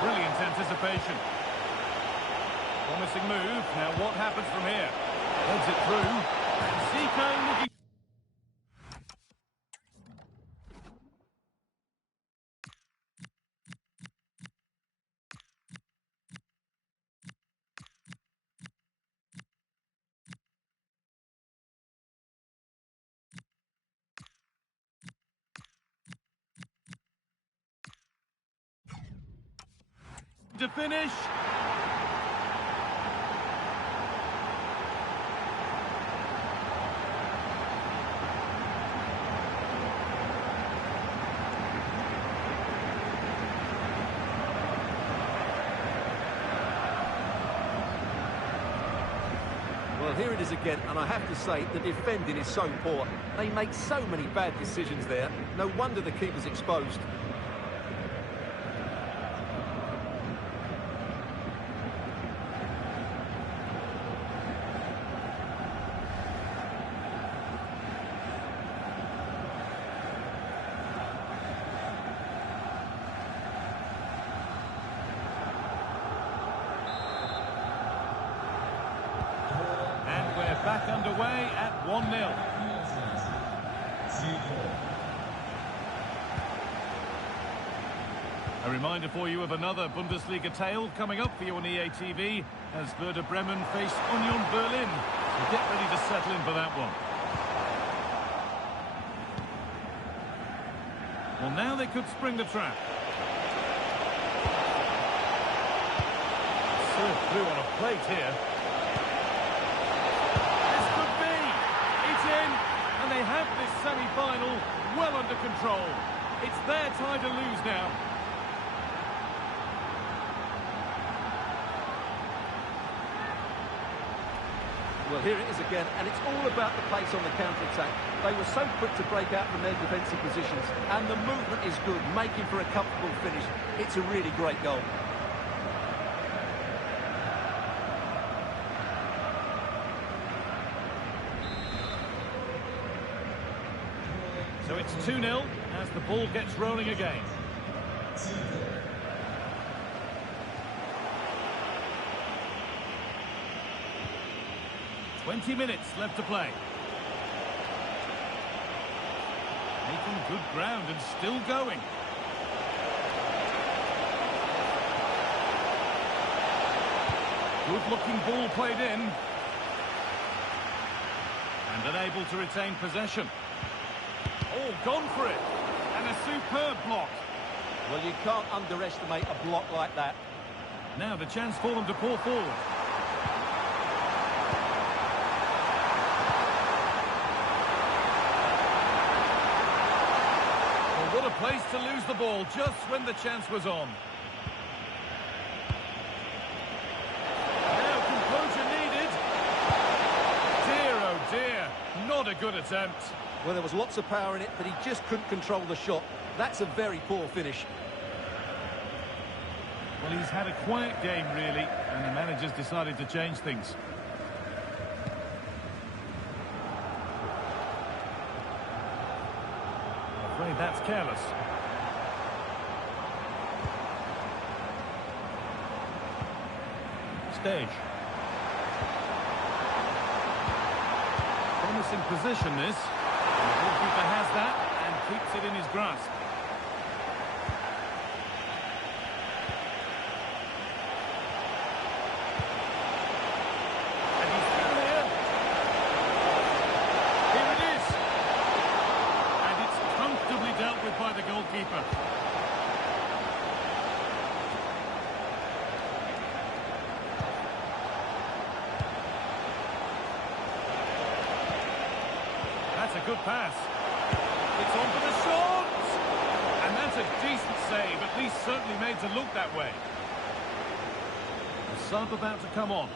Brilliant anticipation. Promising move. Now what happens from here? Heads it through. And Zico looking... to finish. Well, here it is again, and I have to say, the defending is so poor. They make so many bad decisions there. No wonder the keeper's exposed. underway at 1-0. A reminder for you of another Bundesliga tale coming up for you on EA TV as Werder Bremen face Union Berlin. So get ready to settle in for that one. Well, now they could spring the trap. Served through on a plate here. This could be. It's in. And they have this semi-final well under control. It's their time to lose now. Well, here it is again, and it's all about the pace on the counter-attack. They were so quick to break out from their defensive positions, and the movement is good, making for a comfortable finish. It's a really great goal. So it's 2-0 as the ball gets rolling again. "20 minutes left to play. Making good ground and still going. Good-looking ball played in. And unable to retain possession. Oh, gone for it. And a superb block. Well, you can't underestimate a block like that. Now the chance for them to pour forward. What a place to lose the ball just when the chance was on. Now composure needed. Dear, oh dear, not a good attempt. Well, there was lots of power in it, but he just couldn't control the shot. That's a very poor finish. Well, he's had a quiet game, really, and the manager's decided to change things. That's careless. Stage. Promising position, this. And the goalkeeper has that and keeps it in his grasp. And he's still here. Here it is. And it's comfortably dealt with by the goalkeeper. That's a good pass. It's on for the shot! And that's a decent save, at least certainly made to look that way. The sub about to come on.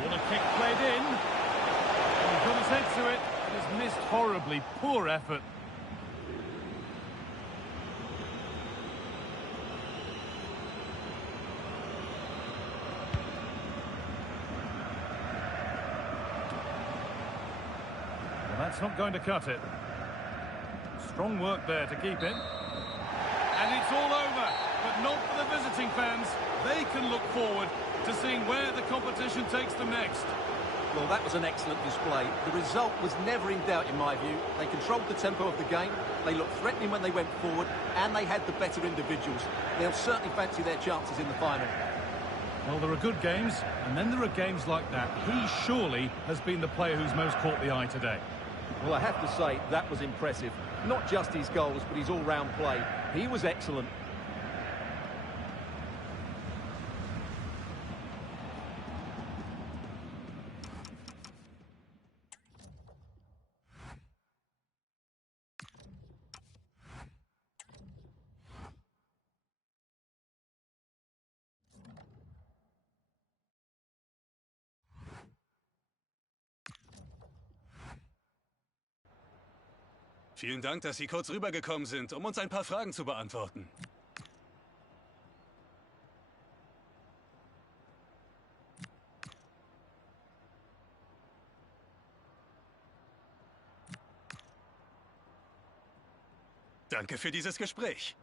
Corner kick played in. And he put his head to it. It has missed horribly. Poor effort. That's not going to cut it. Strong work there to keep it. And it's all over, but not for the visiting fans. They can look forward to seeing where the competition takes them next. Well, that was an excellent display. The result was never in doubt, in my view. They controlled the tempo of the game, they looked threatening when they went forward, and they had the better individuals. They'll certainly fancy their chances in the final. Well, there are good games, and then there are games like that. He surely has been the player who's most caught the eye today. Well, I have to say, that was impressive. Not just his goals, but his all-round play. He was excellent. Vielen Dank, dass Sie kurz rübergekommen sind, um uns ein paar Fragen zu beantworten. Danke für dieses Gespräch.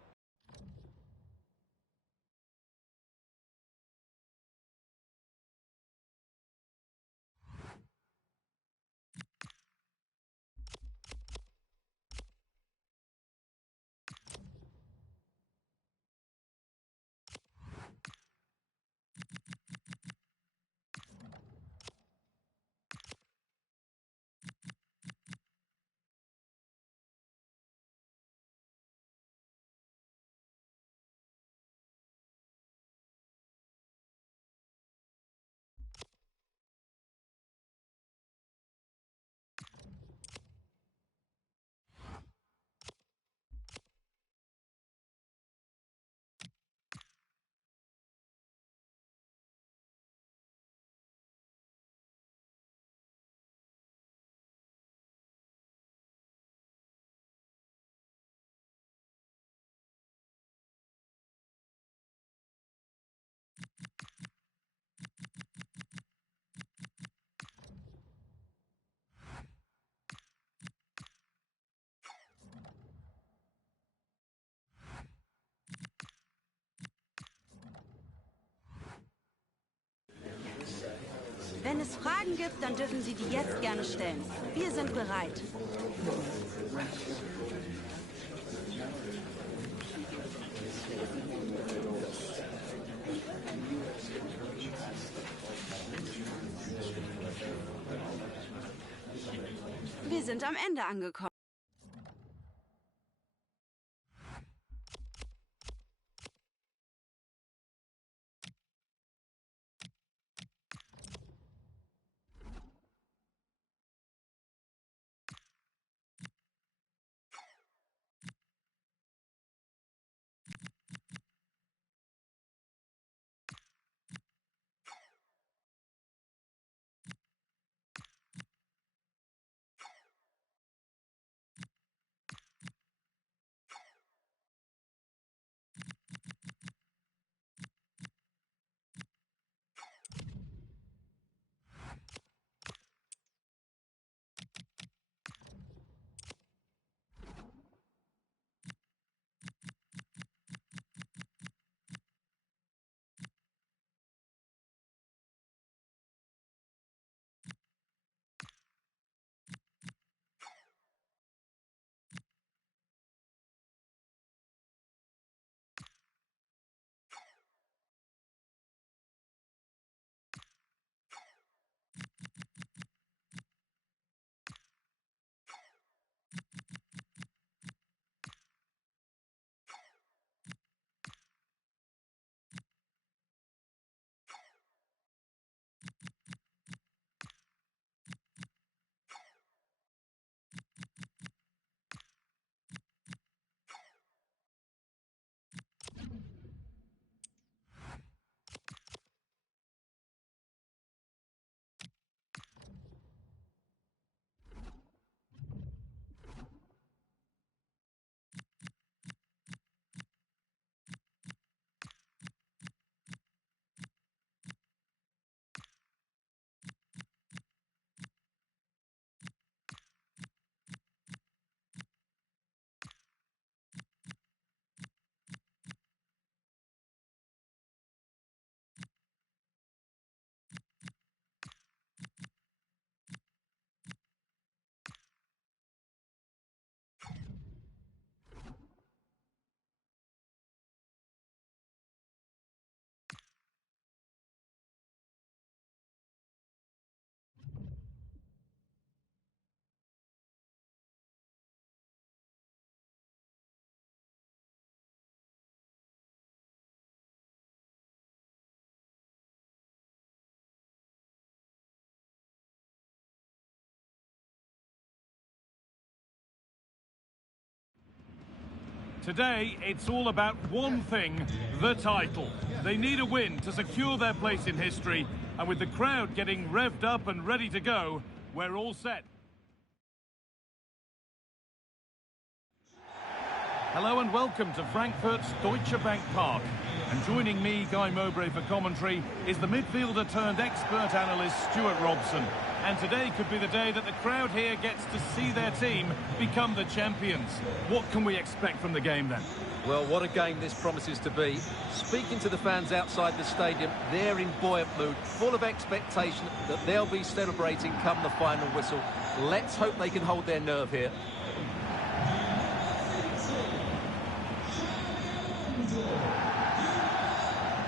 Wenn es Fragen gibt, dann dürfen Sie die jetzt gerne stellen. Wir sind bereit. Wir sind am Ende angekommen. Today, it's all about one thing, the title. They need a win to secure their place in history, and with the crowd getting revved up and ready to go, we're all set. Hello and welcome to Frankfurt's Deutsche Bank Park. And joining me, Guy Mowbray, for commentary is the midfielder turned expert analyst Stuart Robson. And today could be the day that the crowd here gets to see their team become the champions. What can we expect from the game then? Well, what a game this promises to be. Speaking to the fans outside the stadium, they're in buoyant mood, full of expectation that they'll be celebrating come the final whistle. Let's hope they can hold their nerve here.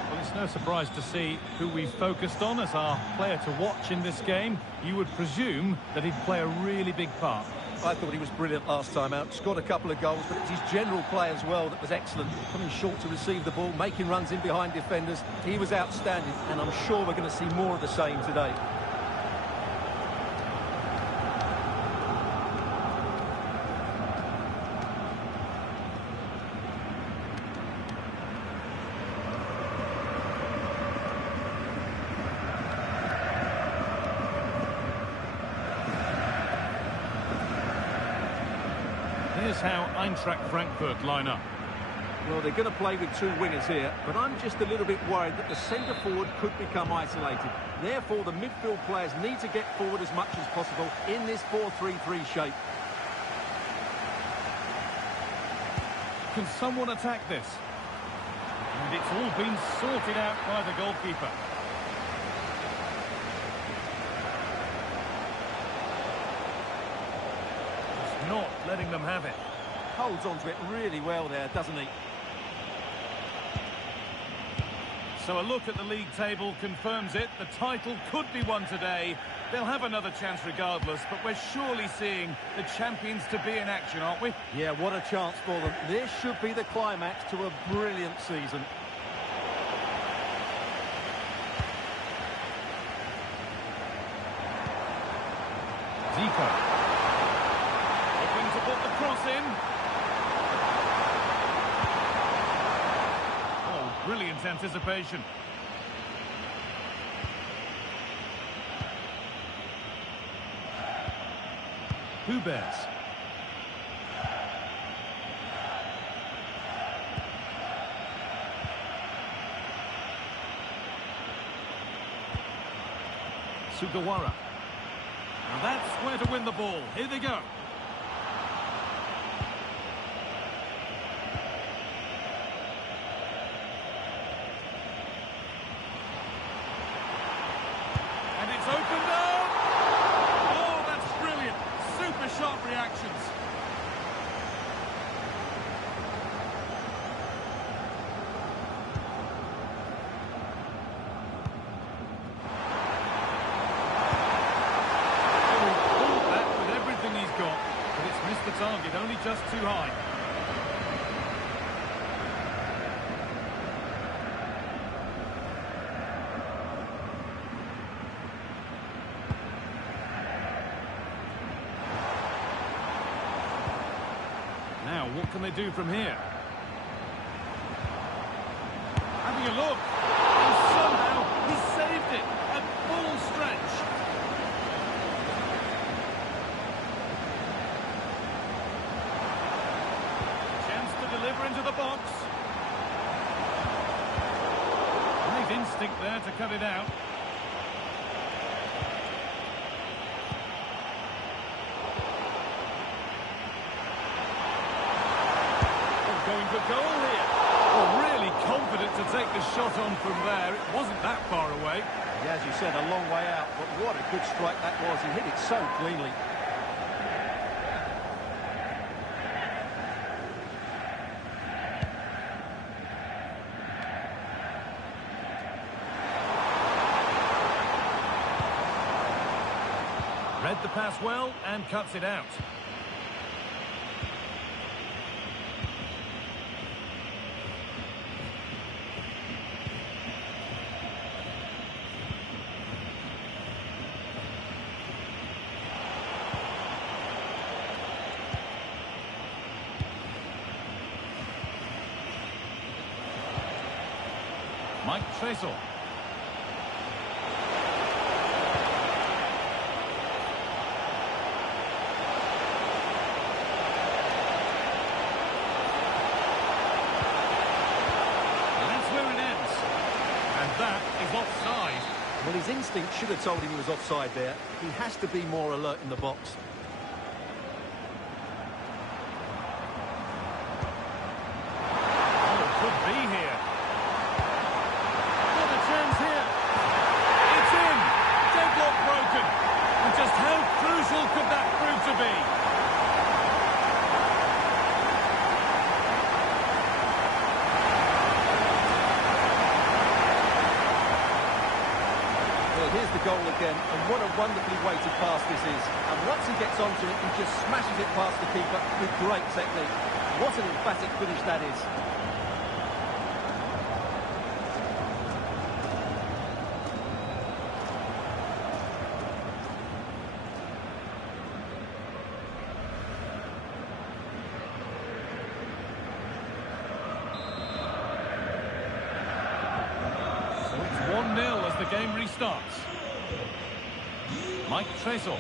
Well, it's no surprise to see who we've focused on as our player to watch in this game. You would presume that he'd play a really big part. I thought he was brilliant last time out. Scored a couple of goals, but it's his general play as well that was excellent. Coming short to receive the ball, making runs in behind defenders. He was outstanding, and I'm sure we're going to see more of the same today. Here's how Eintracht Frankfurt line up. Well, they're going to play with two wingers here, but I'm just a little bit worried that the centre-forward could become isolated. Therefore, the midfield players need to get forward as much as possible in this 4-3-3 shape. Can someone attack this? And it's all been sorted out by the goalkeeper. Just not letting them have it. Holds on to it really well there, doesn't he? So a look at the league table confirms it. The title could be won today. They'll have another chance regardless, but we're surely seeing the champions to be in action, aren't we? Yeah, what a chance for them. This should be the climax to a brilliant season. Zico. Hoping to put the cross in. Brilliant anticipation. Hubers. Sugawara. Now that's where to win the ball. Here they go. Opened up! Oh, that's brilliant. Super sharp reactions. Oh, he pulled that with everything he's got, but it's missed the target, only just too high. Now, what can they do from here? Having a look. And somehow he saved it at full stretch. Chance to deliver into the box. Great instinct there to cut it out. Going for goal here. Well, really confident to take the shot on from there. It wasn't that far away. Yeah, as you said, a long way out, but what a good strike that was. He hit it so cleanly. Read the pass well and cuts it out. Mike Tresel. That is offside. Well, his instinct should have told him he was offside there. He has to be more alert in the box. Oh, could be here. What a chance here. It's in. Deadlock broken. And just how crucial could that prove to be? Well, here's the goal again, and what a wonderfully weighted pass this is. And once he gets onto it, he just smashes it past the keeper with great technique. What an emphatic finish that is. So it's 1-0 as the game restarts. Mike Tresor.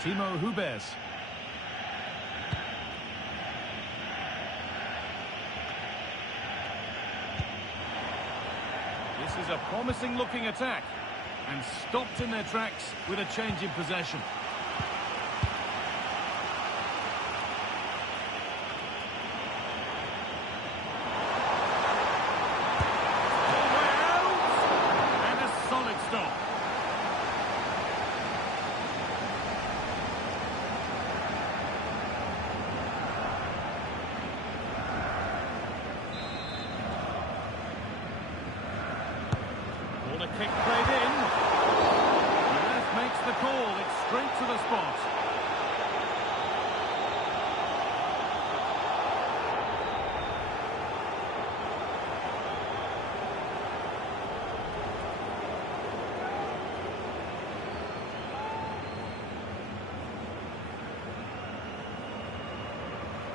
Timo Hubers. This is a promising looking attack and stopped in their tracks with a change in possession. And a solid stop. Corner kick played in. The ref makes the call. It's straight to the spot.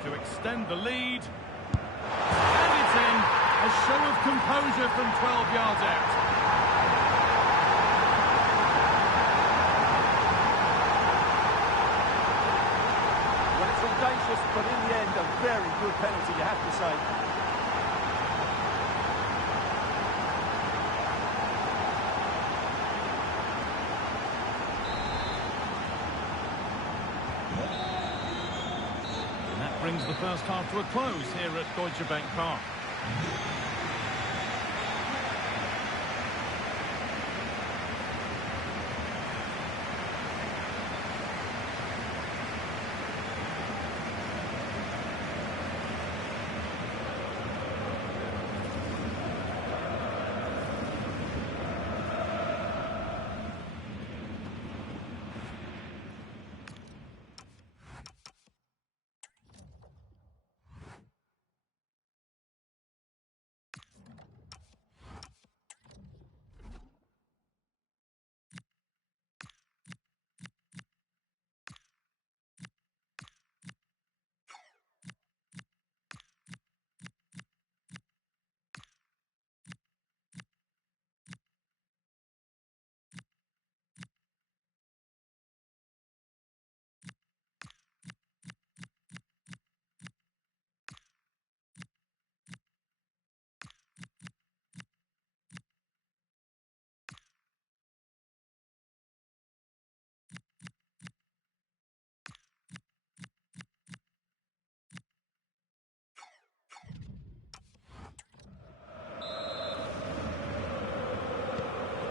To extend the lead. And it's in. A show of composure from 12 yards out. Well, it's audacious, but in the end, a very good penalty, you have to say. And that brings the first half to a close here at Deutsche Bank Park.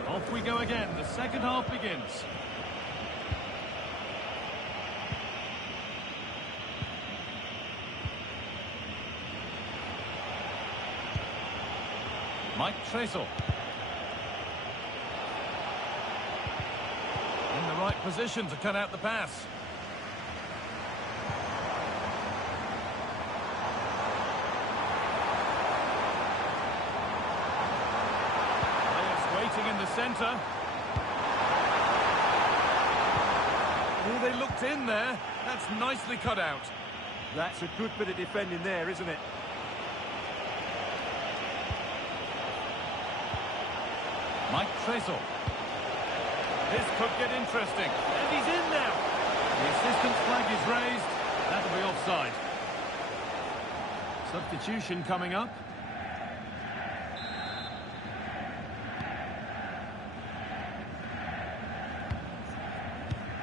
Off we go again. The second half begins. Mike Tresor. In the right position to cut out the pass. In the centre. Oh, they looked in there. That's nicely cut out. That's a good bit of defending there, isn't it? Mike Tresor. This could get interesting. And he's in now. The assistant's flag is raised. That'll be offside. Substitution coming up.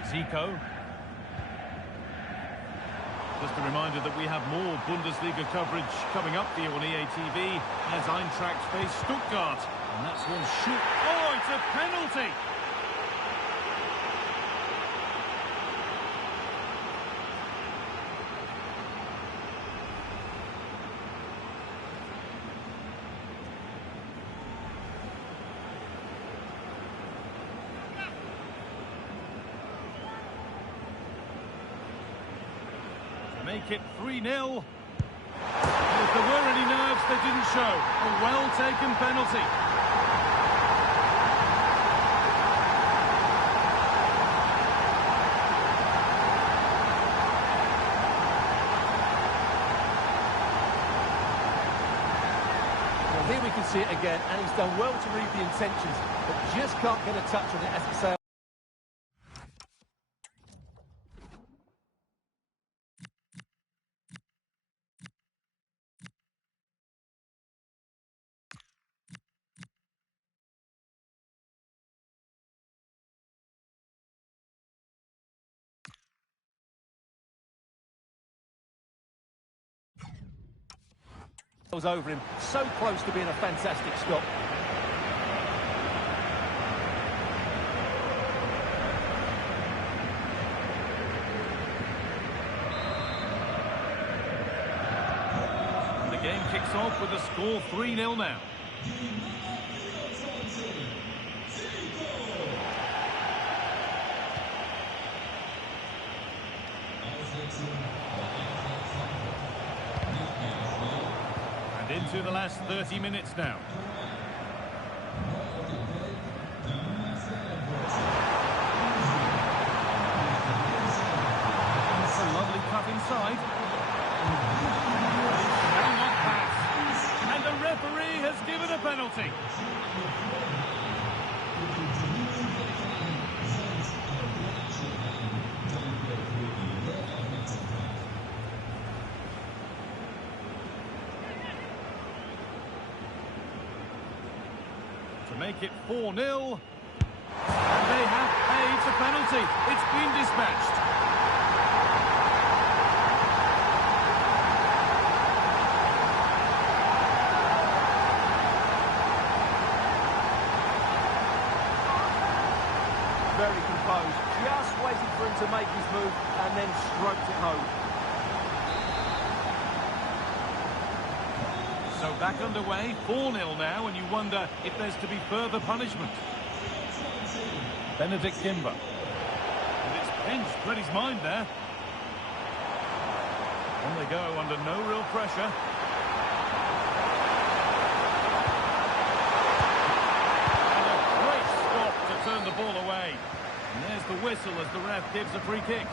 Zico. Just a reminder that we have more Bundesliga coverage coming up for you on EA TV as Eintrachts face Stuttgart. And that's one shoot. Oh, it's a penalty! Make it 3-0. If there were any nerves, they didn't show. A well-taken penalty. Well, here we can see it again, and he's done well to read the intentions, but just can't get a touch on it as it sails. Was over him, so close to being a fantastic stop. And the game kicks off with the score 3-0 now. Into the last 30 minutes now. That's a lovely cut inside. Shall not pass. And the referee has given a penalty. Make it 4-0. And they have paid the penalty. It's been dispatched. Very composed. Just waiting for him to make his move and then stroked it home. So back underway, 4-0 now, and you wonder if there's to be further punishment. Benedict Kimber. And it's pinched, read his mind there. On they go, under no real pressure. And a great stop to turn the ball away. And there's the whistle as the ref gives a free kick.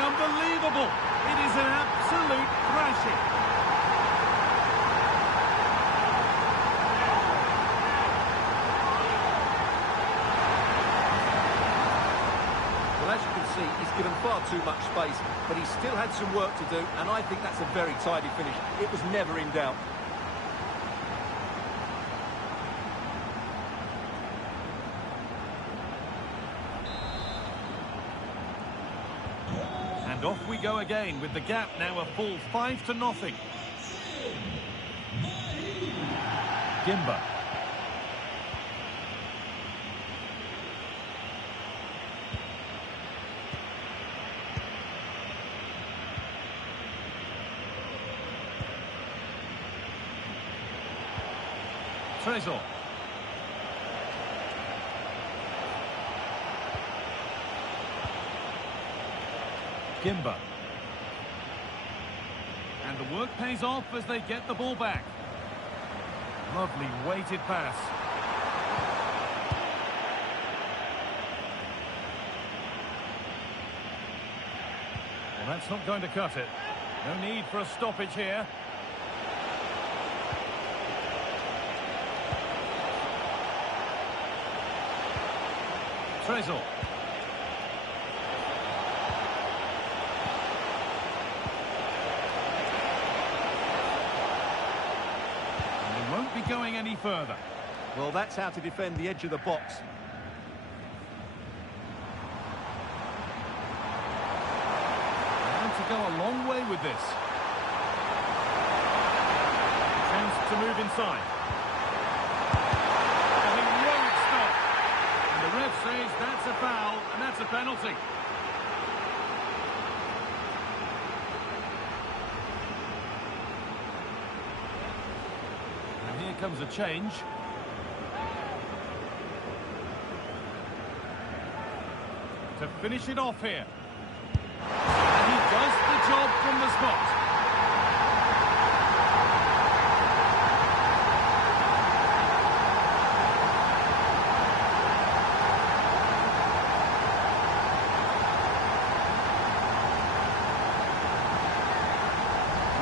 Unbelievable! It is an absolute thrashing. Well, as you can see, he's given far too much space, but he still had some work to do, and I think that's a very tidy finish. It was never in doubt. And off we go again with the gap now a full 5-0. Gimba. Trezor. Gimba. And the work pays off as they get the ball back. Lovely weighted pass. Well, that's not going to cut it. No need for a stoppage here. Trezel. They won't be going any further. Well, that's how to defend the edge of the box. And to go a long way with this. Chance to move inside. And he won't stop. And the ref says that's a foul, and that's a penalty. And here comes a change. To finish it off here. And he does the job from the spot.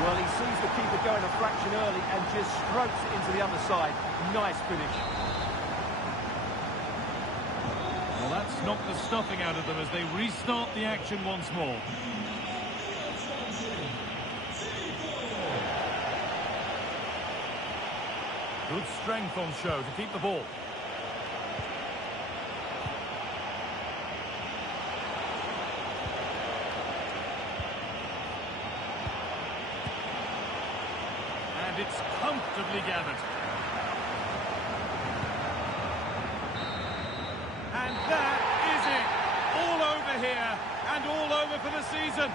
Well, he sees the keeper going a fraction early and just strokes it into the underside. Nice finish. Well, that's knocked the stuffing out of them as they restart the action once more. Good strength on show to keep the ball. And it's comfortably gathered. And that is it. All over here and all over for the season.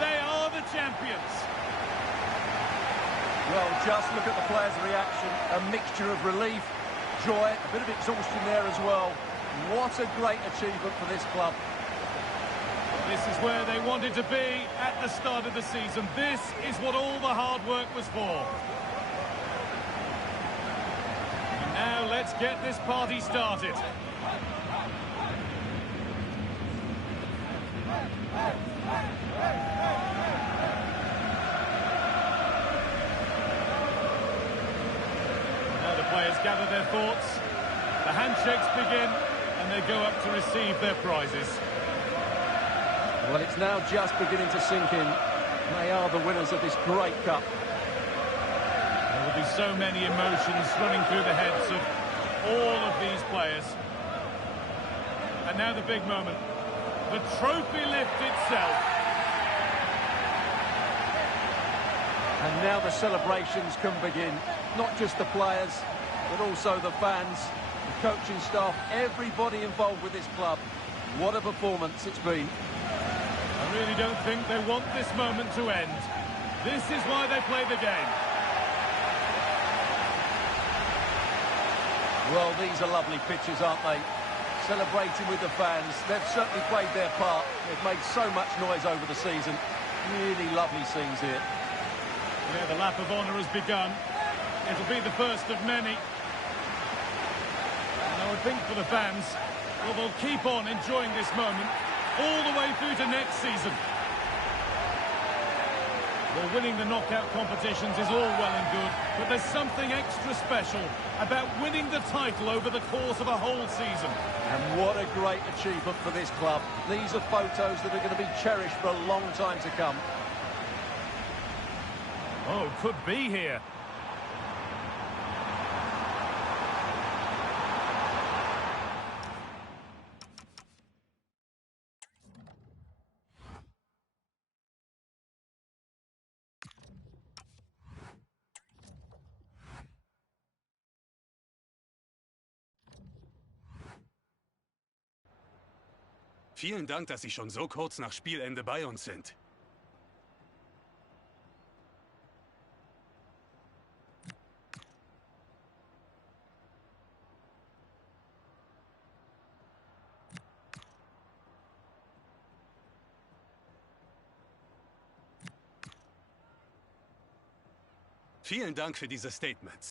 They are the champions. Well, just look at the players' reaction. A mixture of relief, joy, a bit of exhaustion there as well. What a great achievement for this club. This is where they wanted to be at the start of the season. This is what all the hard work was for. And now let's get this party started. Now the players gather their thoughts, the handshakes begin, and they go up to receive their prizes. Well, it's now just beginning to sink in. They are the winners of this great cup. There will be so many emotions running through the heads of all of these players. And now the big moment. The trophy lift itself. And now the celebrations can begin. Not just the players, but also the fans, the coaching staff, everybody involved with this club. What a performance it's been. I really don't think they want this moment to end. This is why they play the game. Well, these are lovely pictures, aren't they? Celebrating with the fans. They've certainly played their part. They've made so much noise over the season. Really lovely scenes here. Yeah, the lap of honour has begun. It'll be the first of many. And I would think for the fans, well, they'll keep on enjoying this moment all the way through to next season. Well, winning the knockout competitions is all well and good, but there's something extra special about winning the title over the course of a whole season. And what a great achievement for this club. These are photos that are going to be cherished for a long time to come. Oh, could be here. Vielen Dank, dass Sie schon so kurz nach Spielende bei uns sind. Vielen Dank für diese Statements.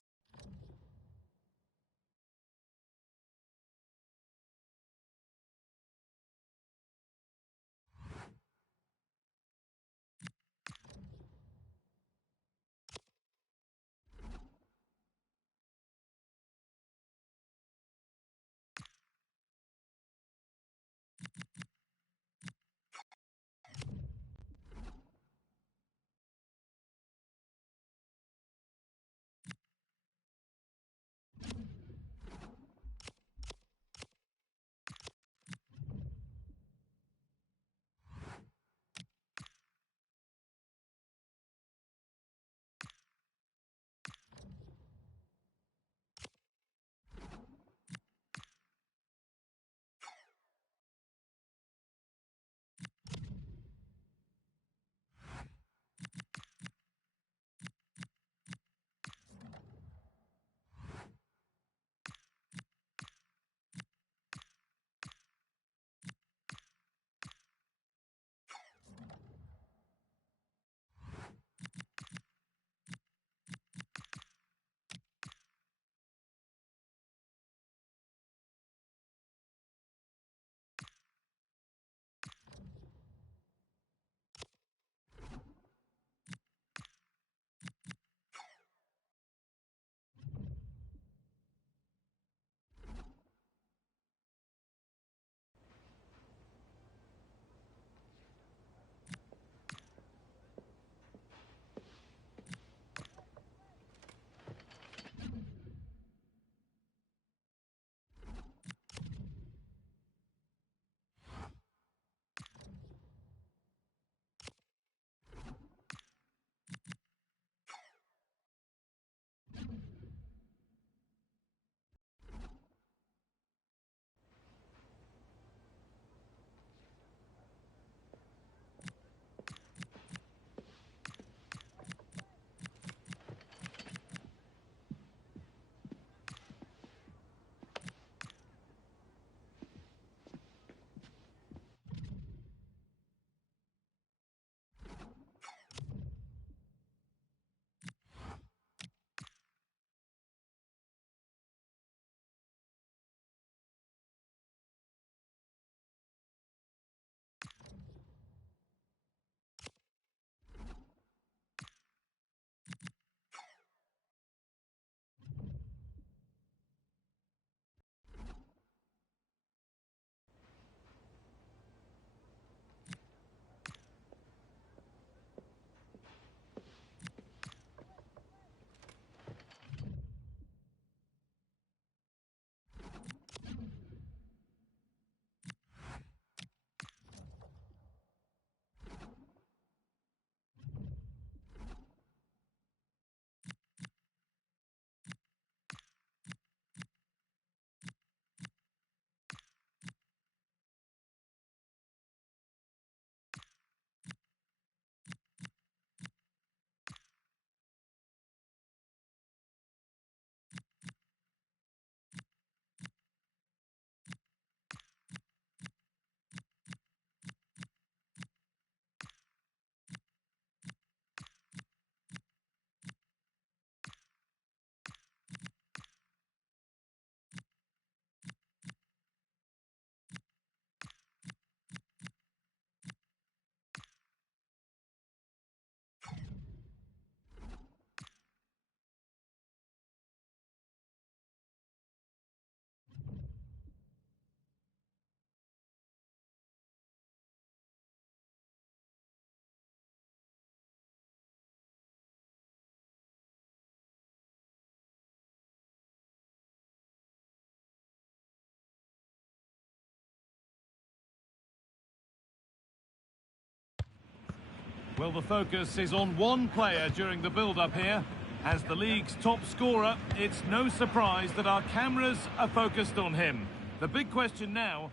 Well, the focus is on one player during the build-up here. As the league's top scorer, it's no surprise that our cameras are focused on him. The big question now,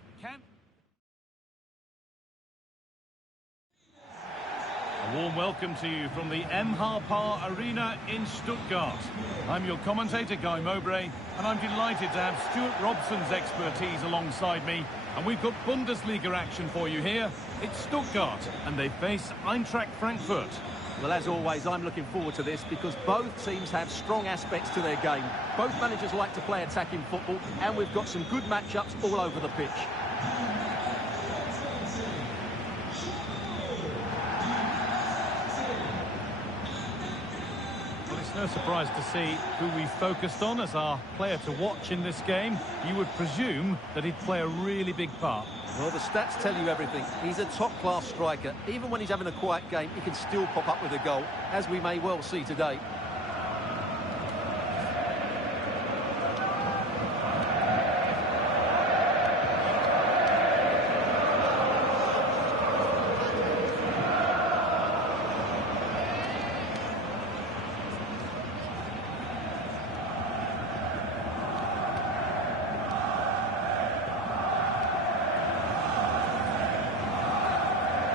A warm welcome to you from the MH Arena in Stuttgart. I'm your commentator, Guy Mowbray, and I'm delighted to have Stuart Robson's expertise alongside me. And we've got Bundesliga action for you here. It's Stuttgart, and they face Eintracht Frankfurt. Well, as always, I'm looking forward to this because both teams have strong aspects to their game. Both managers like to play attacking football, and we've got some good matchups all over the pitch. No surprise to see who we focused on as our player to watch in this game. You would presume that he'd play a really big part. Well, the stats tell you everything. He's a top-class striker. Even when he's having a quiet game, he can still pop up with a goal, as we may well see today.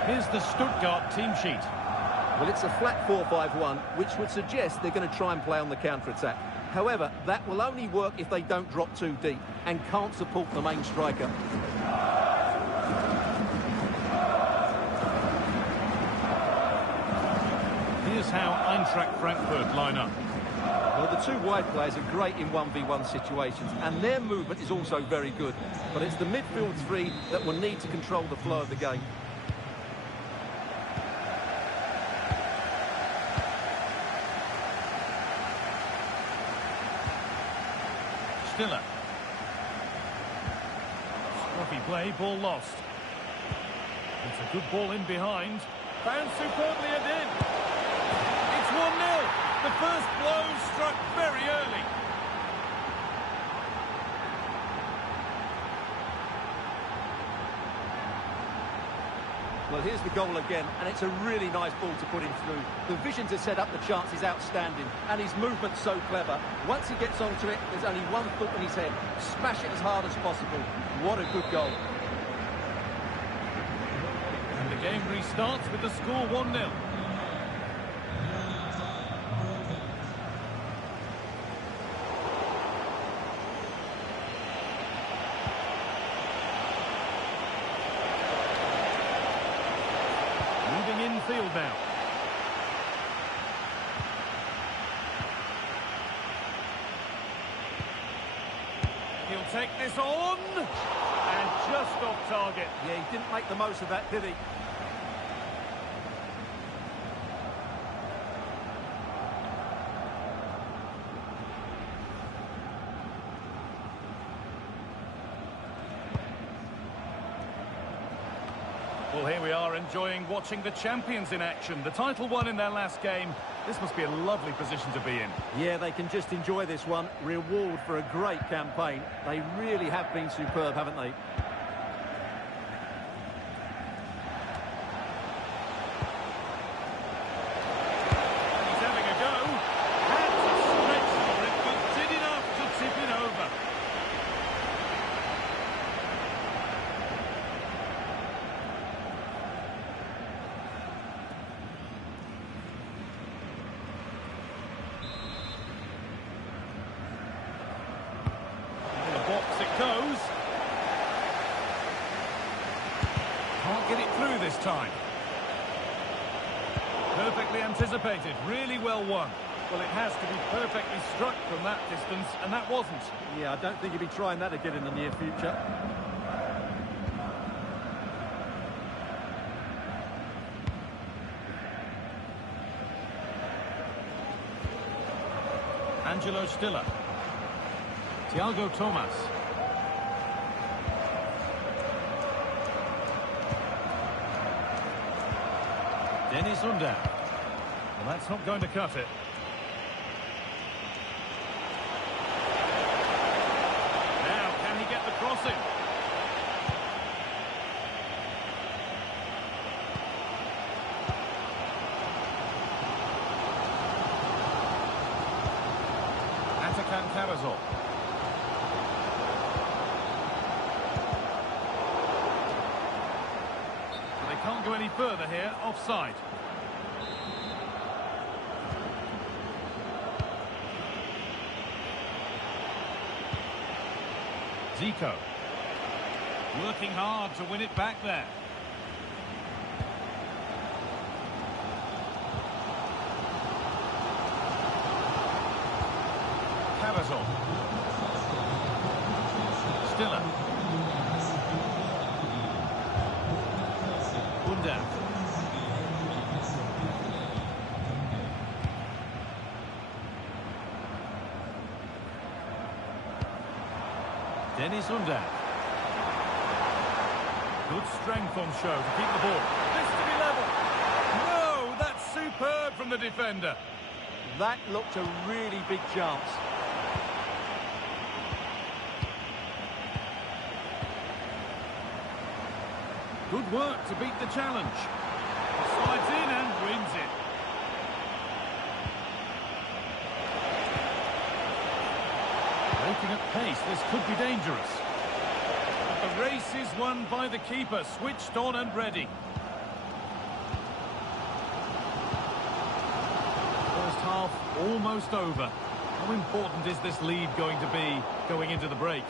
Here's the Stuttgart team sheet. Well, it's a flat 4-5-1, which would suggest they're going to try and play on the counter-attack. However, that will only work if they don't drop too deep and can't support the main striker. Here's how Eintracht Frankfurt line up. Well, the two wide players are great in 1v1 situations, and their movement is also very good. But it's the midfield three that will need to control the flow of the game. Stiller. Scruffy play, ball lost. It's a good ball in behind. Found superbly and in. It's 1-0. The first blow struck very early. Well, here's the goal again, and it's a really nice ball to put him through. The vision to set up the chance is outstanding, and his movement's so clever. Once he gets onto it, there's only one thought in his head. Smash it as hard as possible. What a good goal. And the game restarts with the score 1-0. Field now. He'll take this on and just off target. Yeah, he didn't make the most of that, did he? Well, here we are enjoying watching the champions in action. The title won in their last game. This must be a lovely position to be in. Yeah, they can just enjoy this one. Reward for a great campaign. They really have been superb, haven't they? He's having a go. Had to stretch for it, but did enough to tip it over. Goes. Can't get it through this time. Perfectly anticipated, really well won. Well, it has to be perfectly struck from that distance, and that wasn't. Yeah, I don't think he'll be trying that again in the near future. Angelo Stiller. Thiago Thomas. Dennis Under. Well, that's not going to cut it. Now, can he get the crossing? Carvajal. They can't go any further here, offside. Zico. Working hard to win it back there. Carvajal. Stiller. Unda. Dennis Unda. Good strength on show to keep the ball. This to be level. No, that's superb from the defender. That looked a really big chance. Good work to beat the challenge. Slides in and wins it. Breaking at pace, this could be dangerous. But the race is won by the keeper, switched on and ready. First half almost over. How important is this lead going to be going into the break?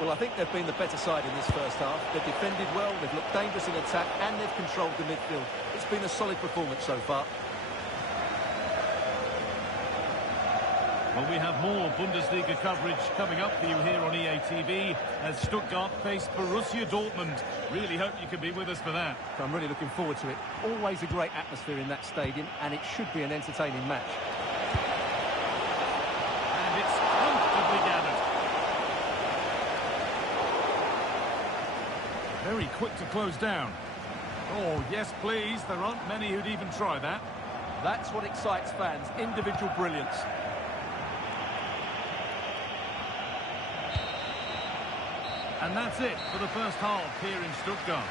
Well, I think they've been the better side in this first half. They've defended well, they've looked dangerous in attack, and they've controlled the midfield. It's been a solid performance so far. Well, we have more Bundesliga coverage coming up for you here on EA TV as Stuttgart face Borussia Dortmund. Really hope you can be with us for that. I'm really looking forward to it. Always a great atmosphere in that stadium, and it should be an entertaining match. And it's comfortably gathered. Very quick to close down. Oh, yes, please. There aren't many who'd even try that. That's what excites fans, individual brilliance. And that's it for the first half here in Stuttgart.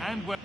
And we're...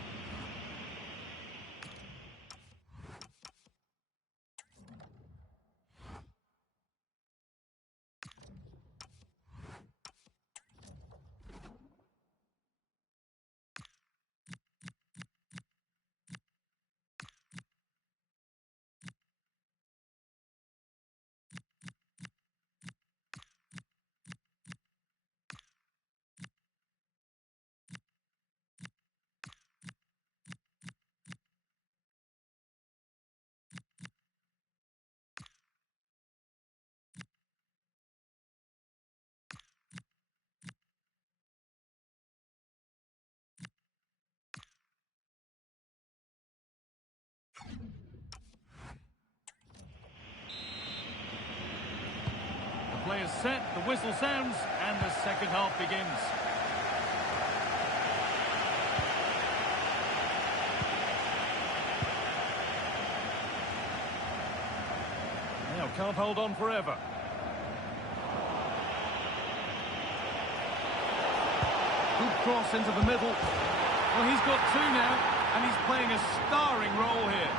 Players set, the whistle sounds, and the second half begins. Now, can't hold on forever. Good cross into the middle. Well, he's got two now, and he's playing a starring role here.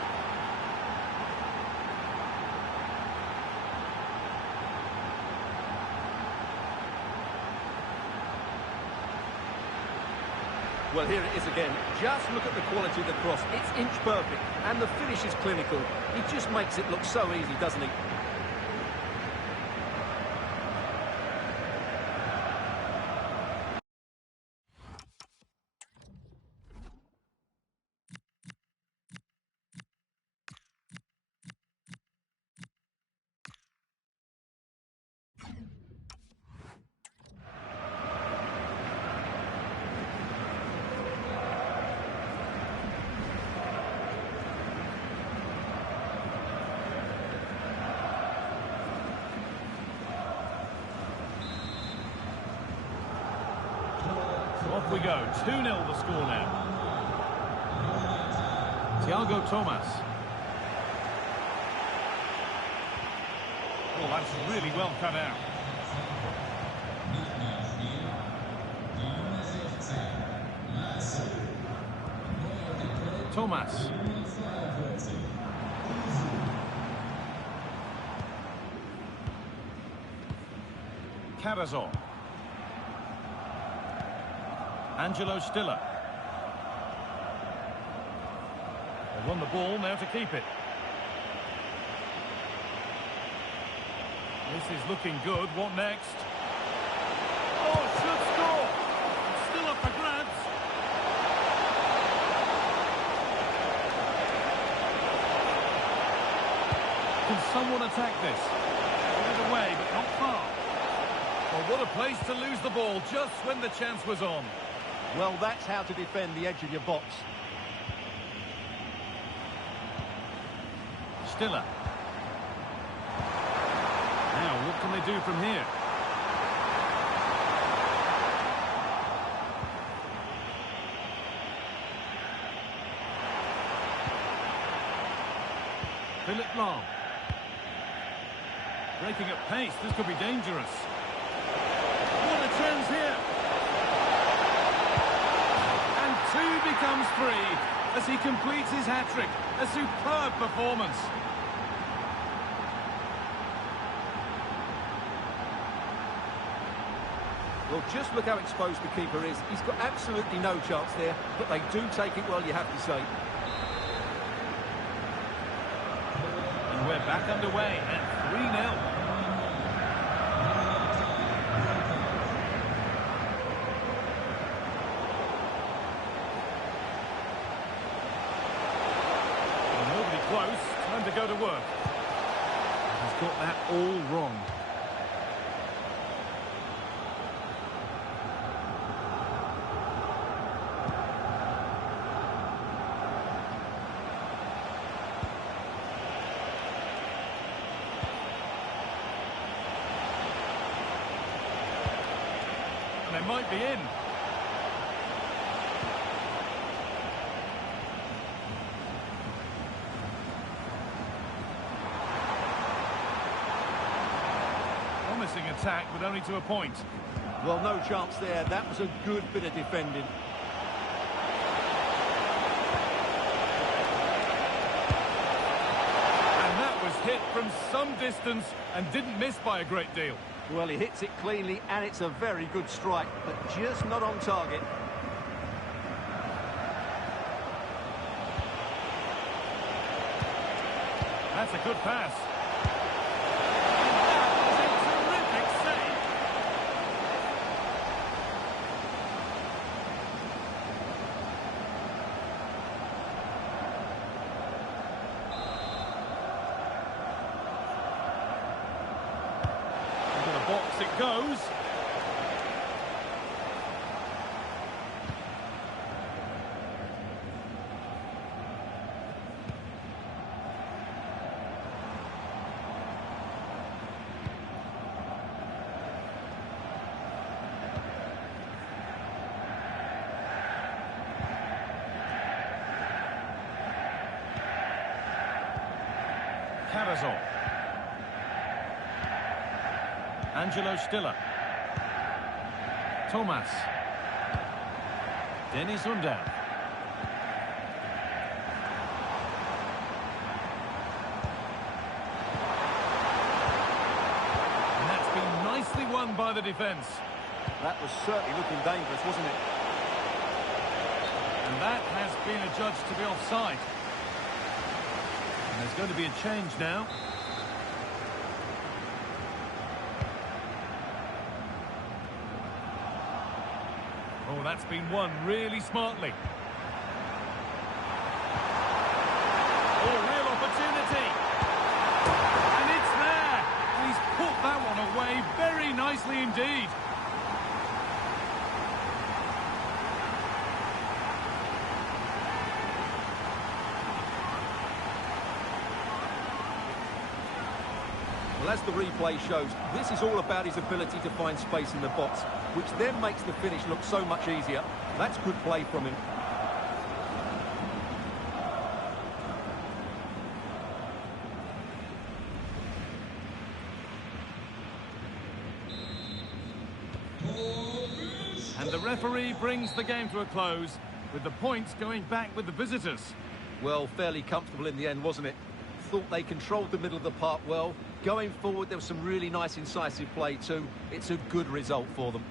Well, here it is again. Just look at the quality of the cross. It's inch perfect, and the finish is clinical. He just makes it look so easy, doesn't he? Off we go, 2-0 the score now. Thiago Thomas. Oh, that's really well cut out. Thomas. Carrazor. Angelo Stiller. They won the ball, now to keep it. This is looking good. What next? Oh, should score! Still up for grabs. Can someone attack this? Get away, but not far. Well, what a place to lose the ball just when the chance was on. Well, that's how to defend the edge of your box. Stiller. Now, what can they do from here? Philip Lahm. Breaking at pace, this could be dangerous. What a chance here! And 2 becomes 3 as he completes his hat-trick. A superb performance. Well, just look how exposed the keeper is. He's got absolutely no chance there, but they do take it well, you have to say. And we're back underway at 3-0. Close, time to go to work. He's got that all wrong. And they might be in. Promising attack, but only to a point. Well, no chance there. That was a good bit of defending. And that was hit from some distance and didn't miss by a great deal. Well, he hits it cleanly, and it's a very good strike, but just not on target. That's a good pass. Box it goes. Carrazor. Angelo Stiller. Thomas. Dennis Undav. And that's been nicely won by the defence. That was certainly looking dangerous, wasn't it? And that has been adjudged to be offside. And there's going to be a change now. Oh, that's been won really smartly. Oh, real opportunity. And it's there. And he's put that one away very nicely indeed. Well, as the replay shows, this is all about his ability to find space in the box, which then makes the finish look so much easier. That's good play from him. And the referee brings the game to a close, with the points going back with the visitors. Well, fairly comfortable in the end, wasn't it? Thought they controlled the middle of the park well. Going forward, there was some really nice incisive play too. It's a good result for them.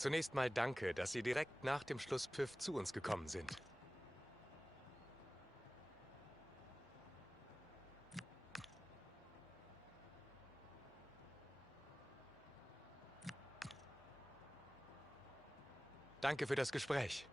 Zunächst mal danke, dass Sie direkt nach dem Schlusspfiff zu uns gekommen sind. Danke für das Gespräch.